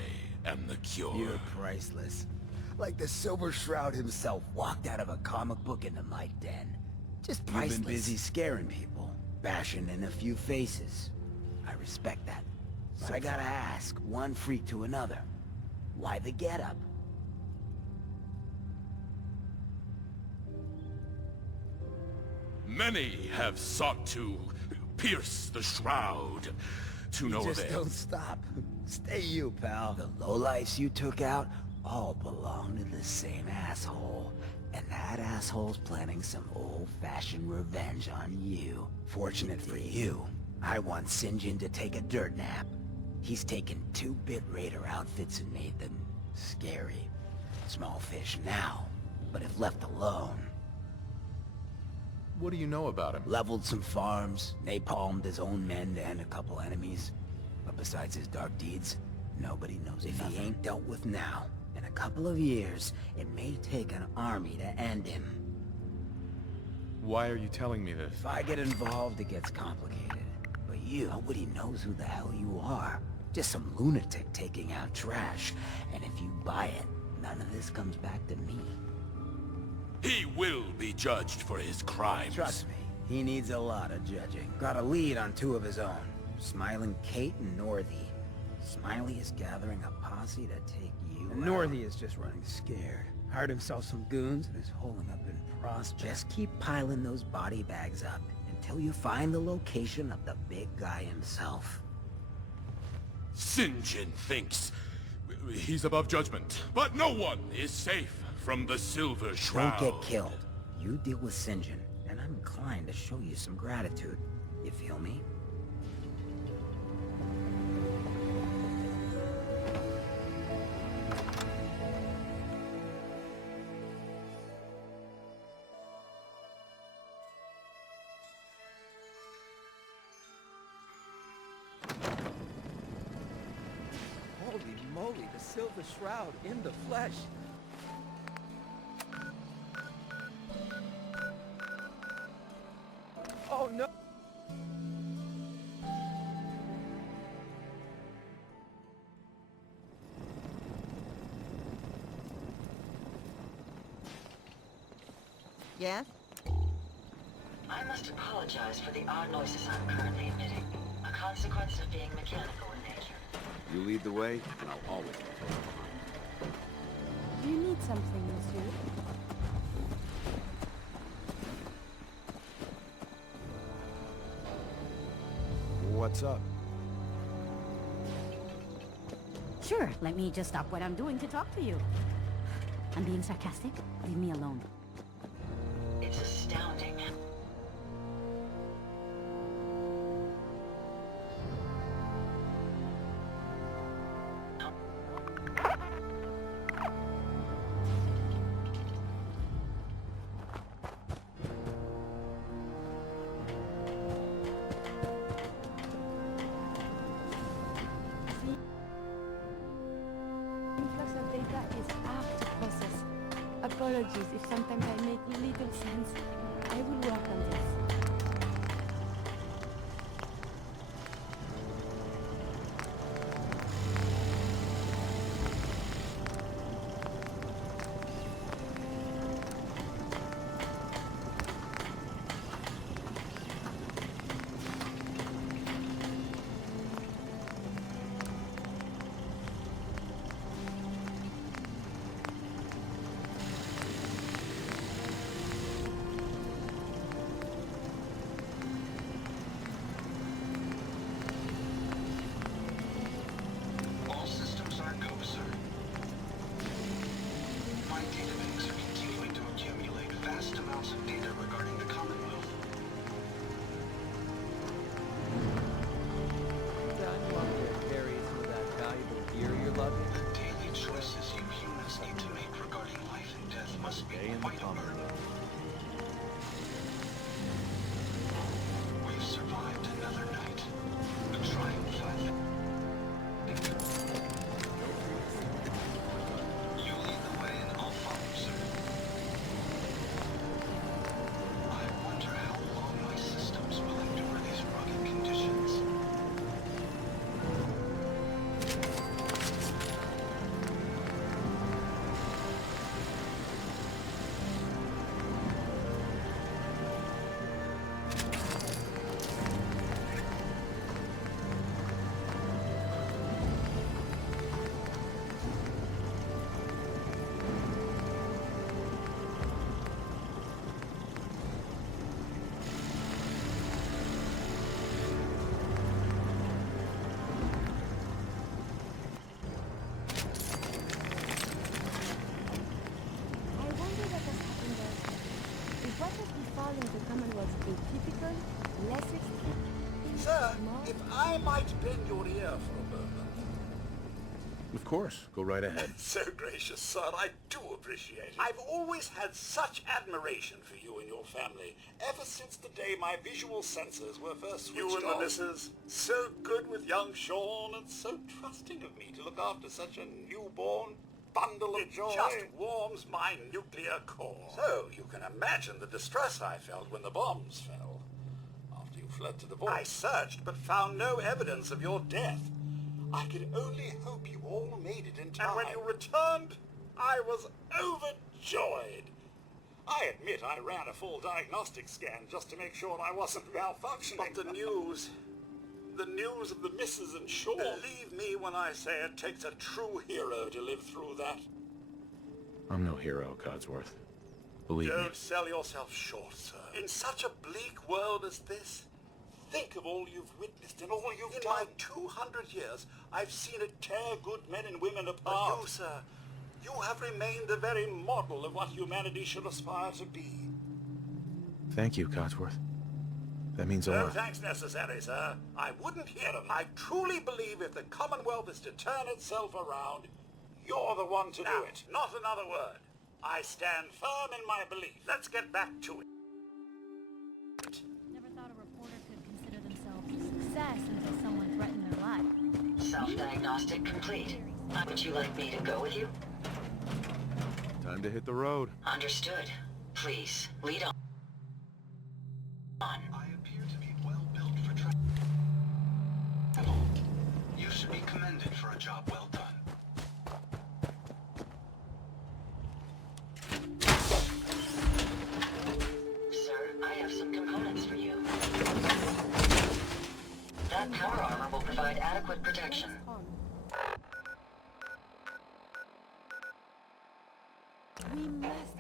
am the cure. You're priceless. Like the Silver Shroud himself walked out of a comic book into my den. Just priceless. You've been busy scaring people, bashing in a few faces. I respect that. But I gotta ask, one freak to another, why the getup? Many have sought to pierce the shroud to no Just avail. don't stop. Stay you, pal. The lowlifes you took out all belong to the same asshole. And that asshole's planning some old-fashioned revenge on you. Fortunate for you, I want Sinjin to take a dirt nap. He's taken 2-bit Raider outfits and made them scary. Small fish now, but if left alone... What do you know about him? Leveled some farms, napalmed his own men and a couple enemies. But besides his dark deeds, nobody knows if he ain't dealt with now. In a couple of years, it may take an army to end him. Why are you telling me this? If I get involved, it gets complicated. But you, nobody knows who the hell you are. Just some lunatic taking out trash. And if you buy it, none of this comes back to me. He will be judged for his crimes. Trust me, he needs a lot of judging. Got a lead on 2 of his own. Smiling Kate and Northy. Smiley is gathering a posse to take you out. Northy is just running scared. Hired himself some goons and is holding up in Prospect. Just keep piling those body bags up until you find the location of the big guy himself. Sinjin thinks he's above judgment, but no one is safe from the Silver Shroud. Don't get killed. You deal with Sinjin, and I'm inclined to show you some gratitude. You feel me? Holy moly, the Silver Shroud in the flesh. Oh no! Yes? I must apologize for the odd noises I'm currently emitting. A consequence of being mechanical in nature. You lead the way, and I'll always be behind. Do you need something, monsieur? What's up? Sure, let me just stop what I'm doing to talk to you. I'm being sarcastic. Leave me alone. It's astounding. Influx of data is hard to process. Apologies if sometimes I make little sense. I will work on this. All systems are go, sir. My databanks are continuing to accumulate vast amounts of data regarding the Commonwealth. Don, you want me to carry some of that valuable gear you're lugging? The daily choices you humans need to make regarding life and death must be quite a burden. We've survived another night. A triumph, I think. You lead the way and I'll follow, sir. I wonder how long my systems will endure these rugged conditions. I wonder what has happened there. Is what has befallen the Commonwealth atypical, less extreme? Sir, if I might bend your ear for a moment. Of course, go right ahead. So gracious, sir. I do appreciate it. I've always had such admiration for you and your family, ever since the day my visual senses were first switched on. You and the missus, so good with young Sean, and so trusting of me to look after such a newborn bundle of joy. It just warms my nuclear core. So you can imagine the distress I felt when the bombs fell. After you fled to the vault, I searched but found no evidence of your death. I could only hope you all made it in time. And when you returned, I was overjoyed. I admit I ran a full diagnostic scan just to make sure I wasn't malfunctioning. But the news of the missus and Shaw. Believe me when I say it takes a true hero to live through that. I'm no hero, Codsworth. Believe me. Don't sell yourself short, sir. In such a bleak world as this, think of all you've witnessed and all you've done. In my 200 years, I've seen it tear good men and women apart. But you, sir, you have remained the very model of what humanity should aspire to be. Thank you, Codsworth. That means a lot. No thanks necessary, sir. I wouldn't hear of it. I truly believe if the Commonwealth is to turn itself around, you're the one to do it. Not another word. I stand firm in my belief. Let's get back to it. Never thought a reporter could consider themselves a success until someone threatened their life. Self-diagnostic complete. Would you like me to go with you? Time to hit the road. Understood. Please, lead on. I appear to be well built for travel. You should be commended for a job well done. I have some components for you. That power armor will provide adequate protection. We must...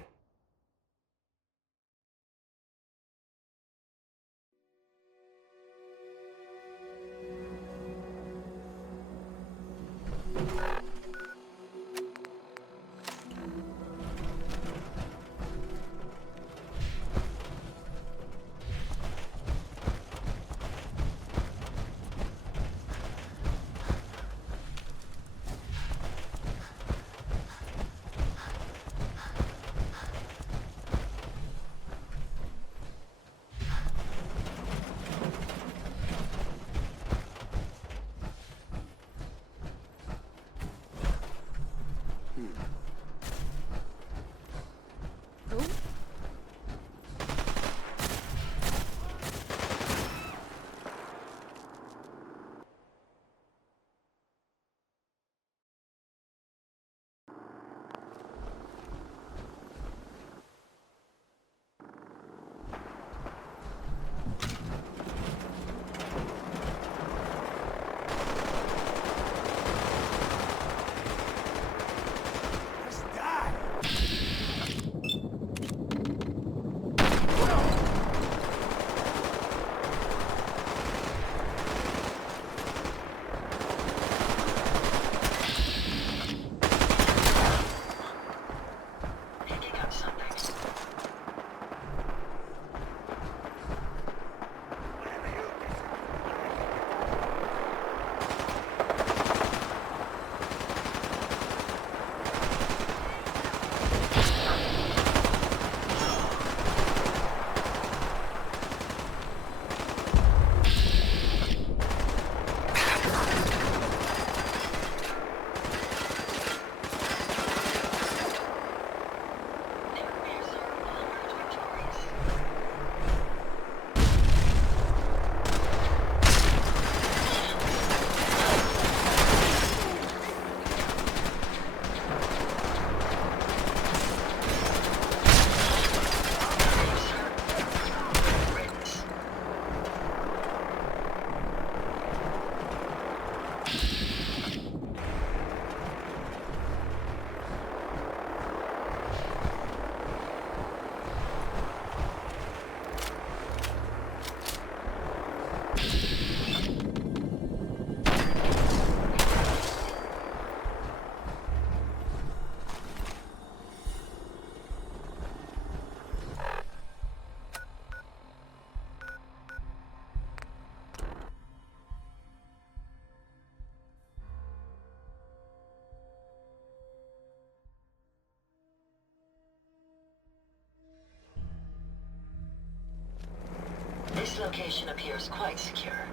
This location appears quite secure.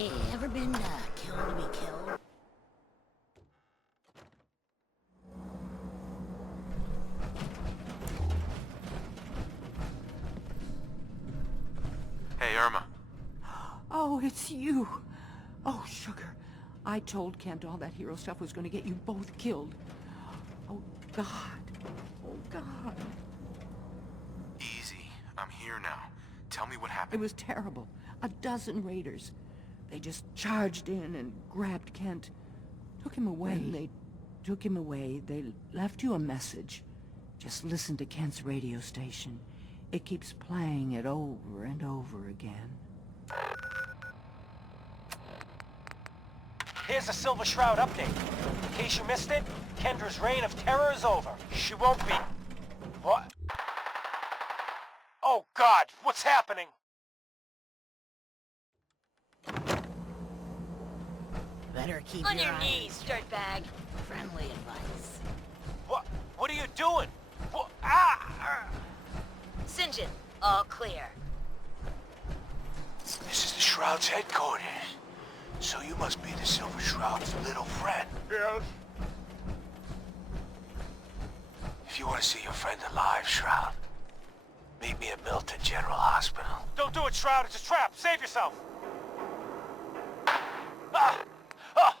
Hey, ever been killed to be killed? Hey, Irma. Oh, it's you. Oh, sugar. I told Kent all that hero stuff was going to get you both killed. Oh, God. Oh, God. Easy. I'm here now. Tell me what It happened. was terrible. 12 raiders. They just charged in and grabbed Kent. Took him away. When they took him away, they left you a message. Just listen to Kent's radio station. It keeps playing it over and over again. Here's a Silver Shroud update. In case you missed it, Kendra's reign of terror is over. She won't be... What? Oh, God! What's happening? Better keep On your your eyes knees, dirtbag. Friendly advice. What are you doing? Ah! St. John, all clear. This is the Shroud's headquarters. So you must be the Silver Shroud's little friend. Yes. If you want to see your friend alive, Shroud, meet me at Milton General Hospital. Don't do it, Shroud. It's a trap. Save yourself. Ah! Oh!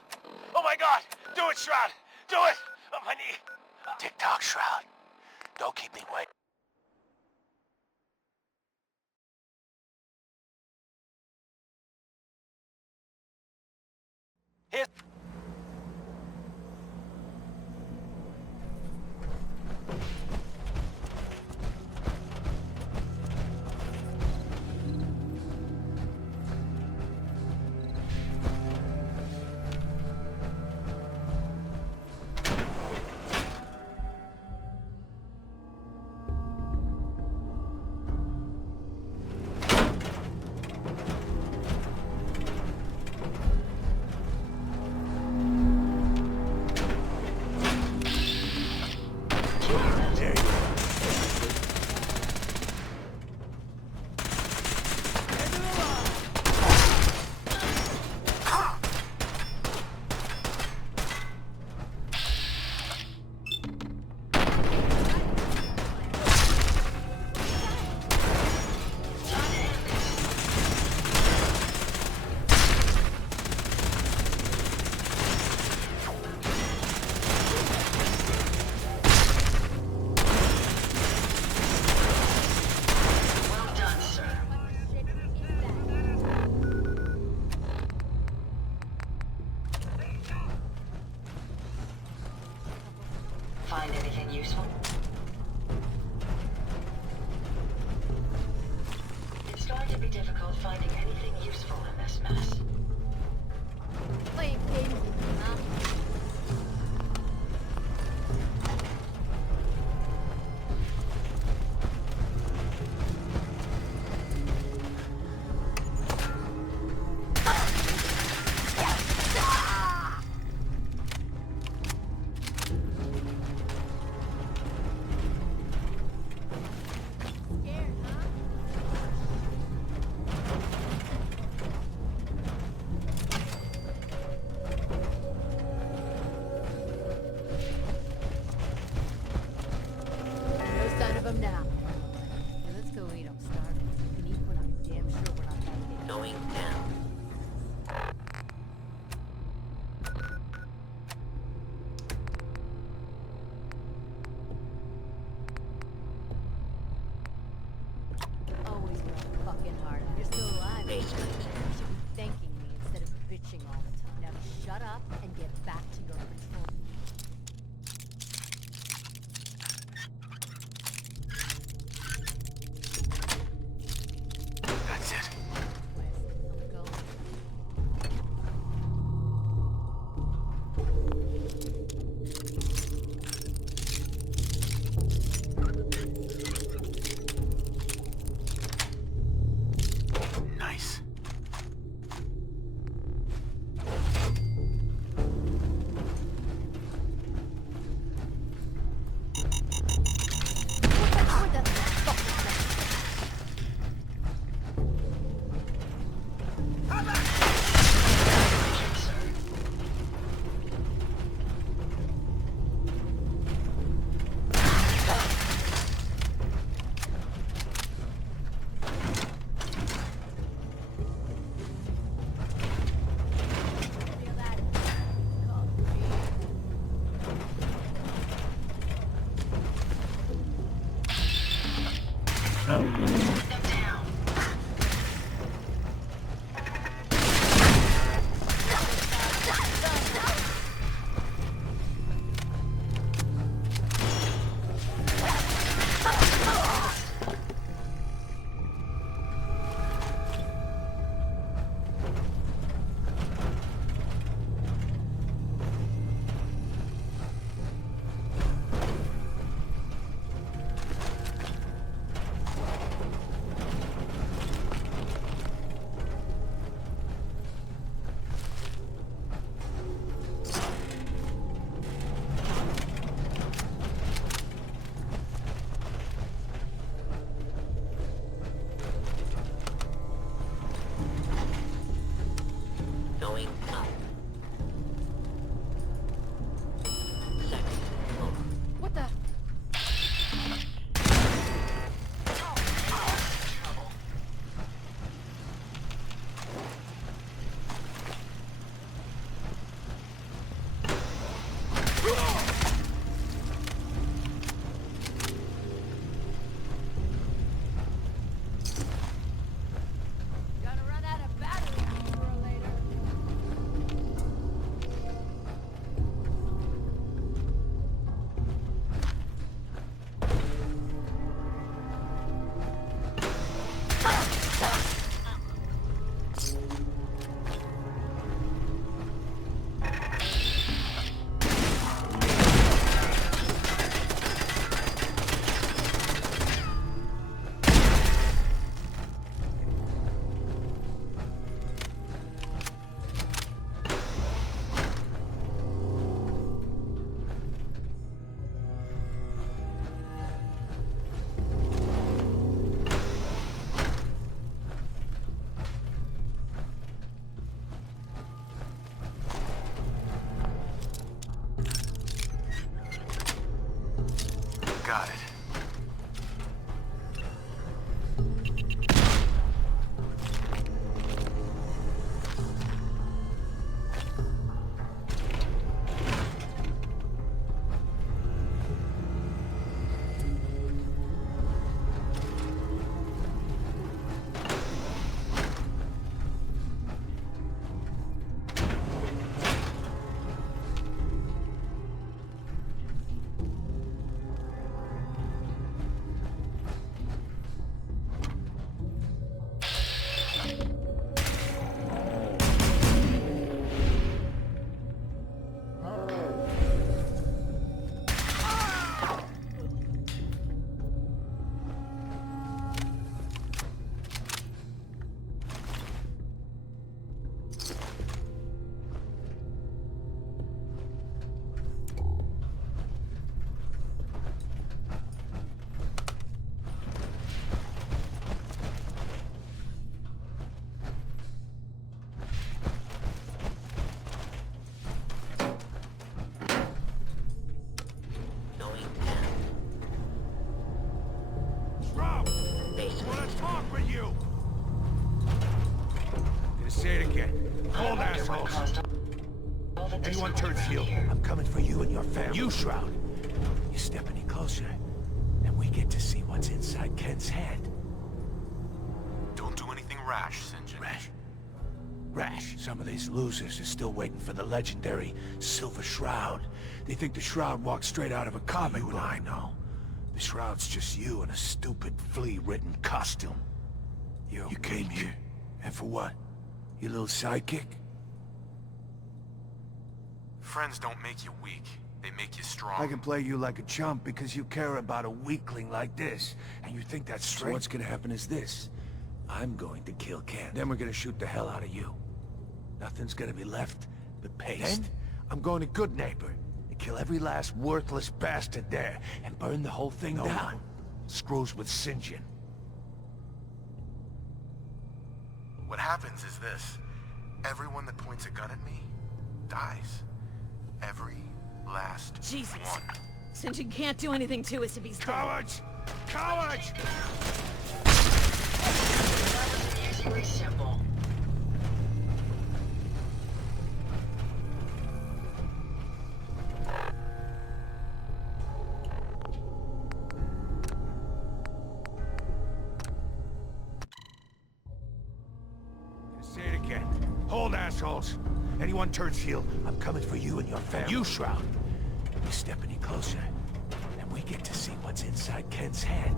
Oh my God! Do it, Shroud! Do it! On my knee! Tick-tock, Shroud. Don't keep me waiting. Here's... Find anything useful? It's going to be difficult finding anything useful in this mess. Playing games with me, huh? Now. Yeah, let's go eat. I'm starving. We can eat when I'm damn sure we're not that big. Going down. Always work fucking hard. You're still alive. You should be thanking me instead of bitching all the time. Now shut up and get back to your patrol. That's it. Nice. Going up. What the? Gonna run out of battery sooner or later. Got it. Say it again. Hold assholes. Anyone turn heel. I'm coming for you and your family. You, Shroud. You step any closer, and we get to see what's inside Ken's head. Don't do anything rash, St. John. Rash. Some of these losers are still waiting for the legendary Silver Shroud. They think the Shroud walked straight out of a comic book. I know. The Shroud's just you in a stupid, flea-ridden costume. You came here, and for what? Your little sidekick? Friends don't make you weak. They make you strong. I can play you like a chump because you care about a weakling like this, and you think that's straight? So what's gonna happen is this. I'm going to kill Ken. Then we're gonna shoot the hell out of you. Nothing's gonna be left but paste. Then I'm going to Good Neighbor and kill every last worthless bastard there and burn the whole thing down. Screws with St. John. What happens is this. Everyone that points a gun at me dies. Every last Jesus. one. St. John can't do anything to us if he's dead. Cowards! Cowards! Very simple. Say it again. Hold assholes. Anyone turns heel, I'm coming for you and your family. You, Shroud. You step any closer, and we get to see what's inside Ken's head.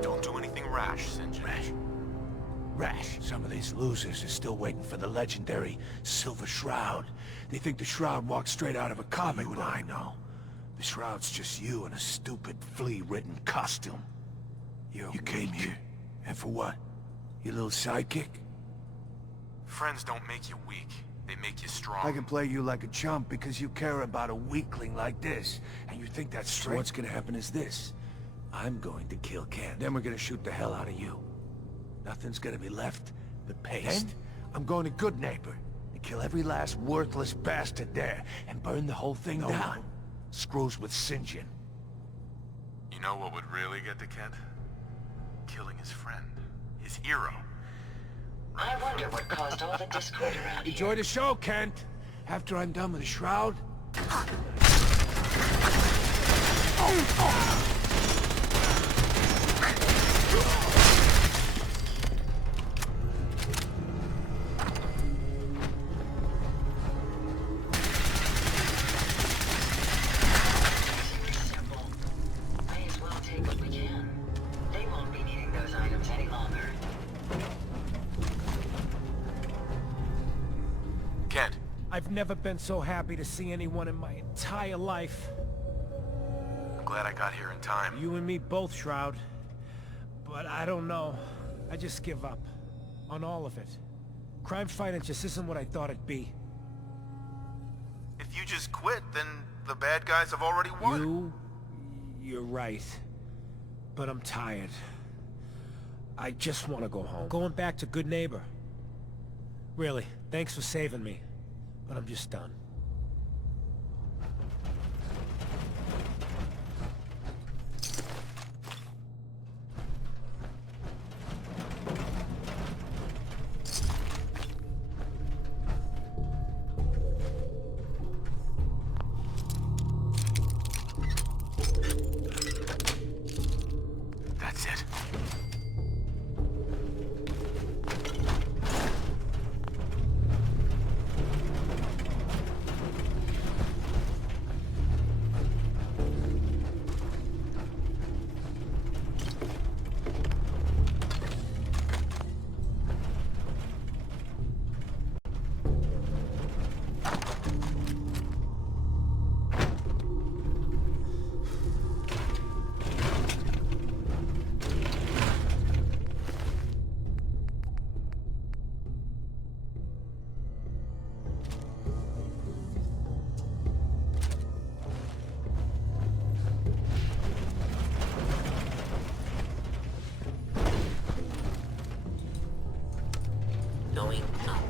Don't do anything rash, St. John. Rash. Some of these losers are still waiting for the legendary Silver Shroud. They think the Shroud walked straight out of a comic book. I know. The Shroud's just you in a stupid, flea-ridden costume. You came here, and for what? Your little sidekick? Friends don't make you weak. They make you strong. I can play you like a chump because you care about a weakling like this, and you think that's straight. So what's gonna happen is this. I'm going to kill Ken. Then we're gonna shoot the hell out of you. Nothing's gonna be left the paste. Then, I'm going to Good Neighbor and kill every last worthless bastard there and burn the whole thing down. Screws with St. John. You know what would really get to Kent? Killing his friend. His hero. I wonder what caused all the discord around here. Enjoy the show, Kent. After I'm done with the shroud. May as well take what we can. They won't be needing those items any longer. Kent. I've never been so happy to see anyone in my entire life. I'm glad I got here in time. You and me both, Shroud. But I don't know. I just give up. On all of it. Crime fighting just isn't what I thought it'd be. If you just quit, then the bad guys have already won. You're right. But I'm tired. I just want to go home. Going back to Good Neighbor. Really, thanks for saving me. But I'm just done. That's it. Going up.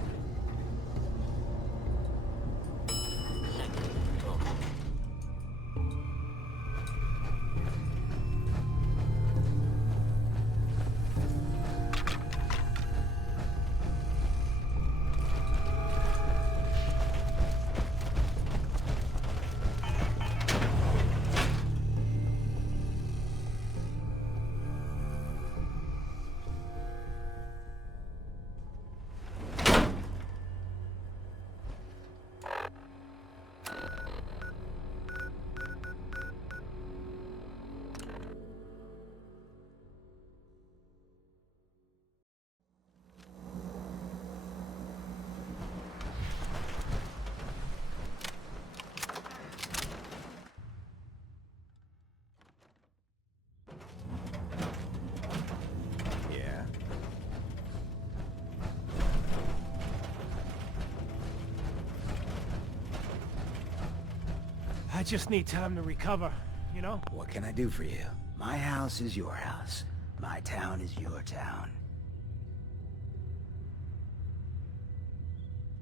I just need time to recover, you know? What can I do for you? My house is your house. My town is your town.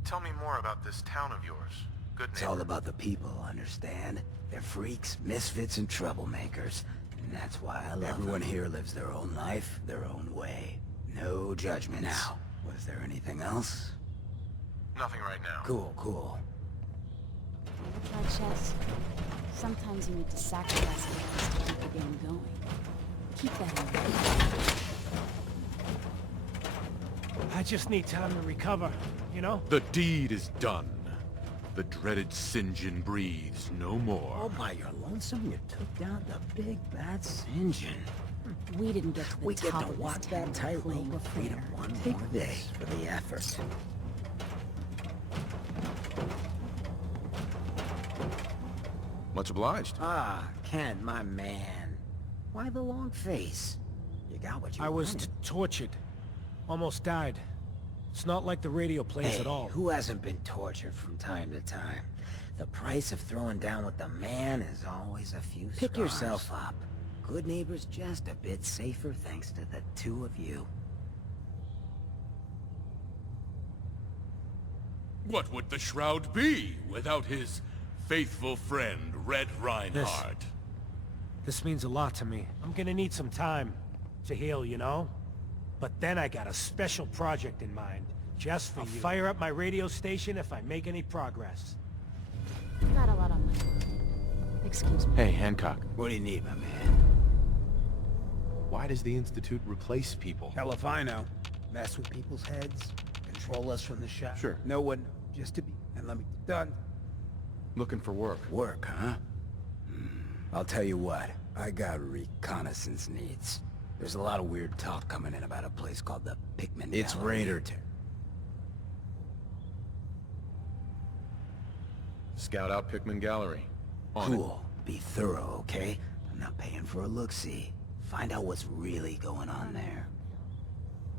Tell me more about this town of yours. Good It's Neighbor. all about the people, understand? They're freaks, misfits, and troublemakers. And that's why I love Everyone here lives their own life, their own way. No judgments. Now, was there anything else? Nothing right now. Cool, cool. Ever tried chess? Sometimes you need to sacrifice things to keep the game going. Keep that in mind. I just need time to recover, you know? The deed is done. The dreaded St. John breathes no more. All by your lonesome, you took down the big bad St. John. We didn't get to the We top get to of walk this that town tightrope clean of freedom fair. one more day for the effort. Much obliged. Ah, Ken, my man. Why the long face? You got what you I was wanted. tortured. Almost died. It's not like the radio plays Hey, at all. who hasn't been tortured from time to time? The price of throwing down with the man is always a few Pick scars. Yourself up. Good Neighbor's just a bit safer thanks to the two of you. What would the Shroud be without his faithful friend, Red Reinhardt? This means a lot to me. I'm gonna need some time to heal, you know? But then I got a special project in mind, just for you. I'll fire up my radio station if I make any progress. Got a lot on my mind. Excuse me. Hey, Hancock. What do you need, my man? Why does the Institute replace people? Hell if I know. Mess with people's heads, control us from the shop. Sure. No one knows. Just to be, and let me done. Looking for work. Work, huh? I'll tell you what, I got reconnaissance needs. There's a lot of weird talk coming in about a place called the Pikmin It's Gallery. Raider. Scout out Pikmin Gallery. On Cool. Be thorough, okay? I'm not paying for a look-see. Find out what's really going on there.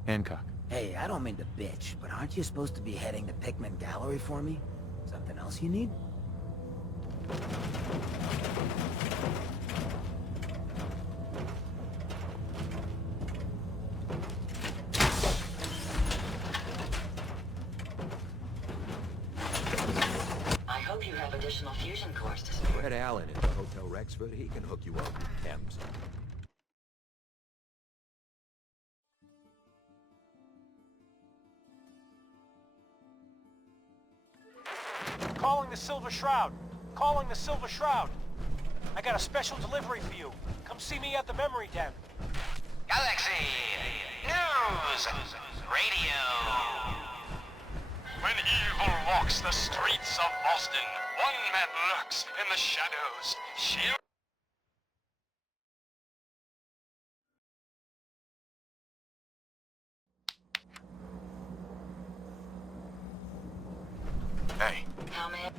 Hancock. Hey, I don't mean to bitch, but aren't you supposed to be heading to Pikmin Gallery for me? Something else you need? I hope you have additional fusion cores to spare. Red Allen at the Hotel Rexford, he can hook you up with chems. Calling the Silver Shroud. Calling the Silver Shroud. I got a special delivery for you. Come see me at the memory den. Galaxy News Radio. When evil walks the streets of Boston, one man lurks in the shadows. Hey. How many?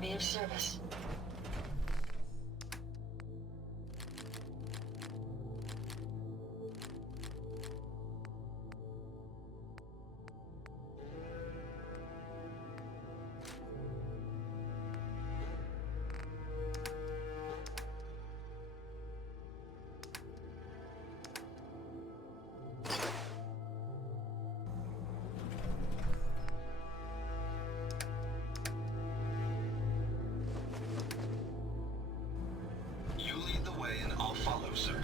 Be of service. You lead the way and I'll follow, sir.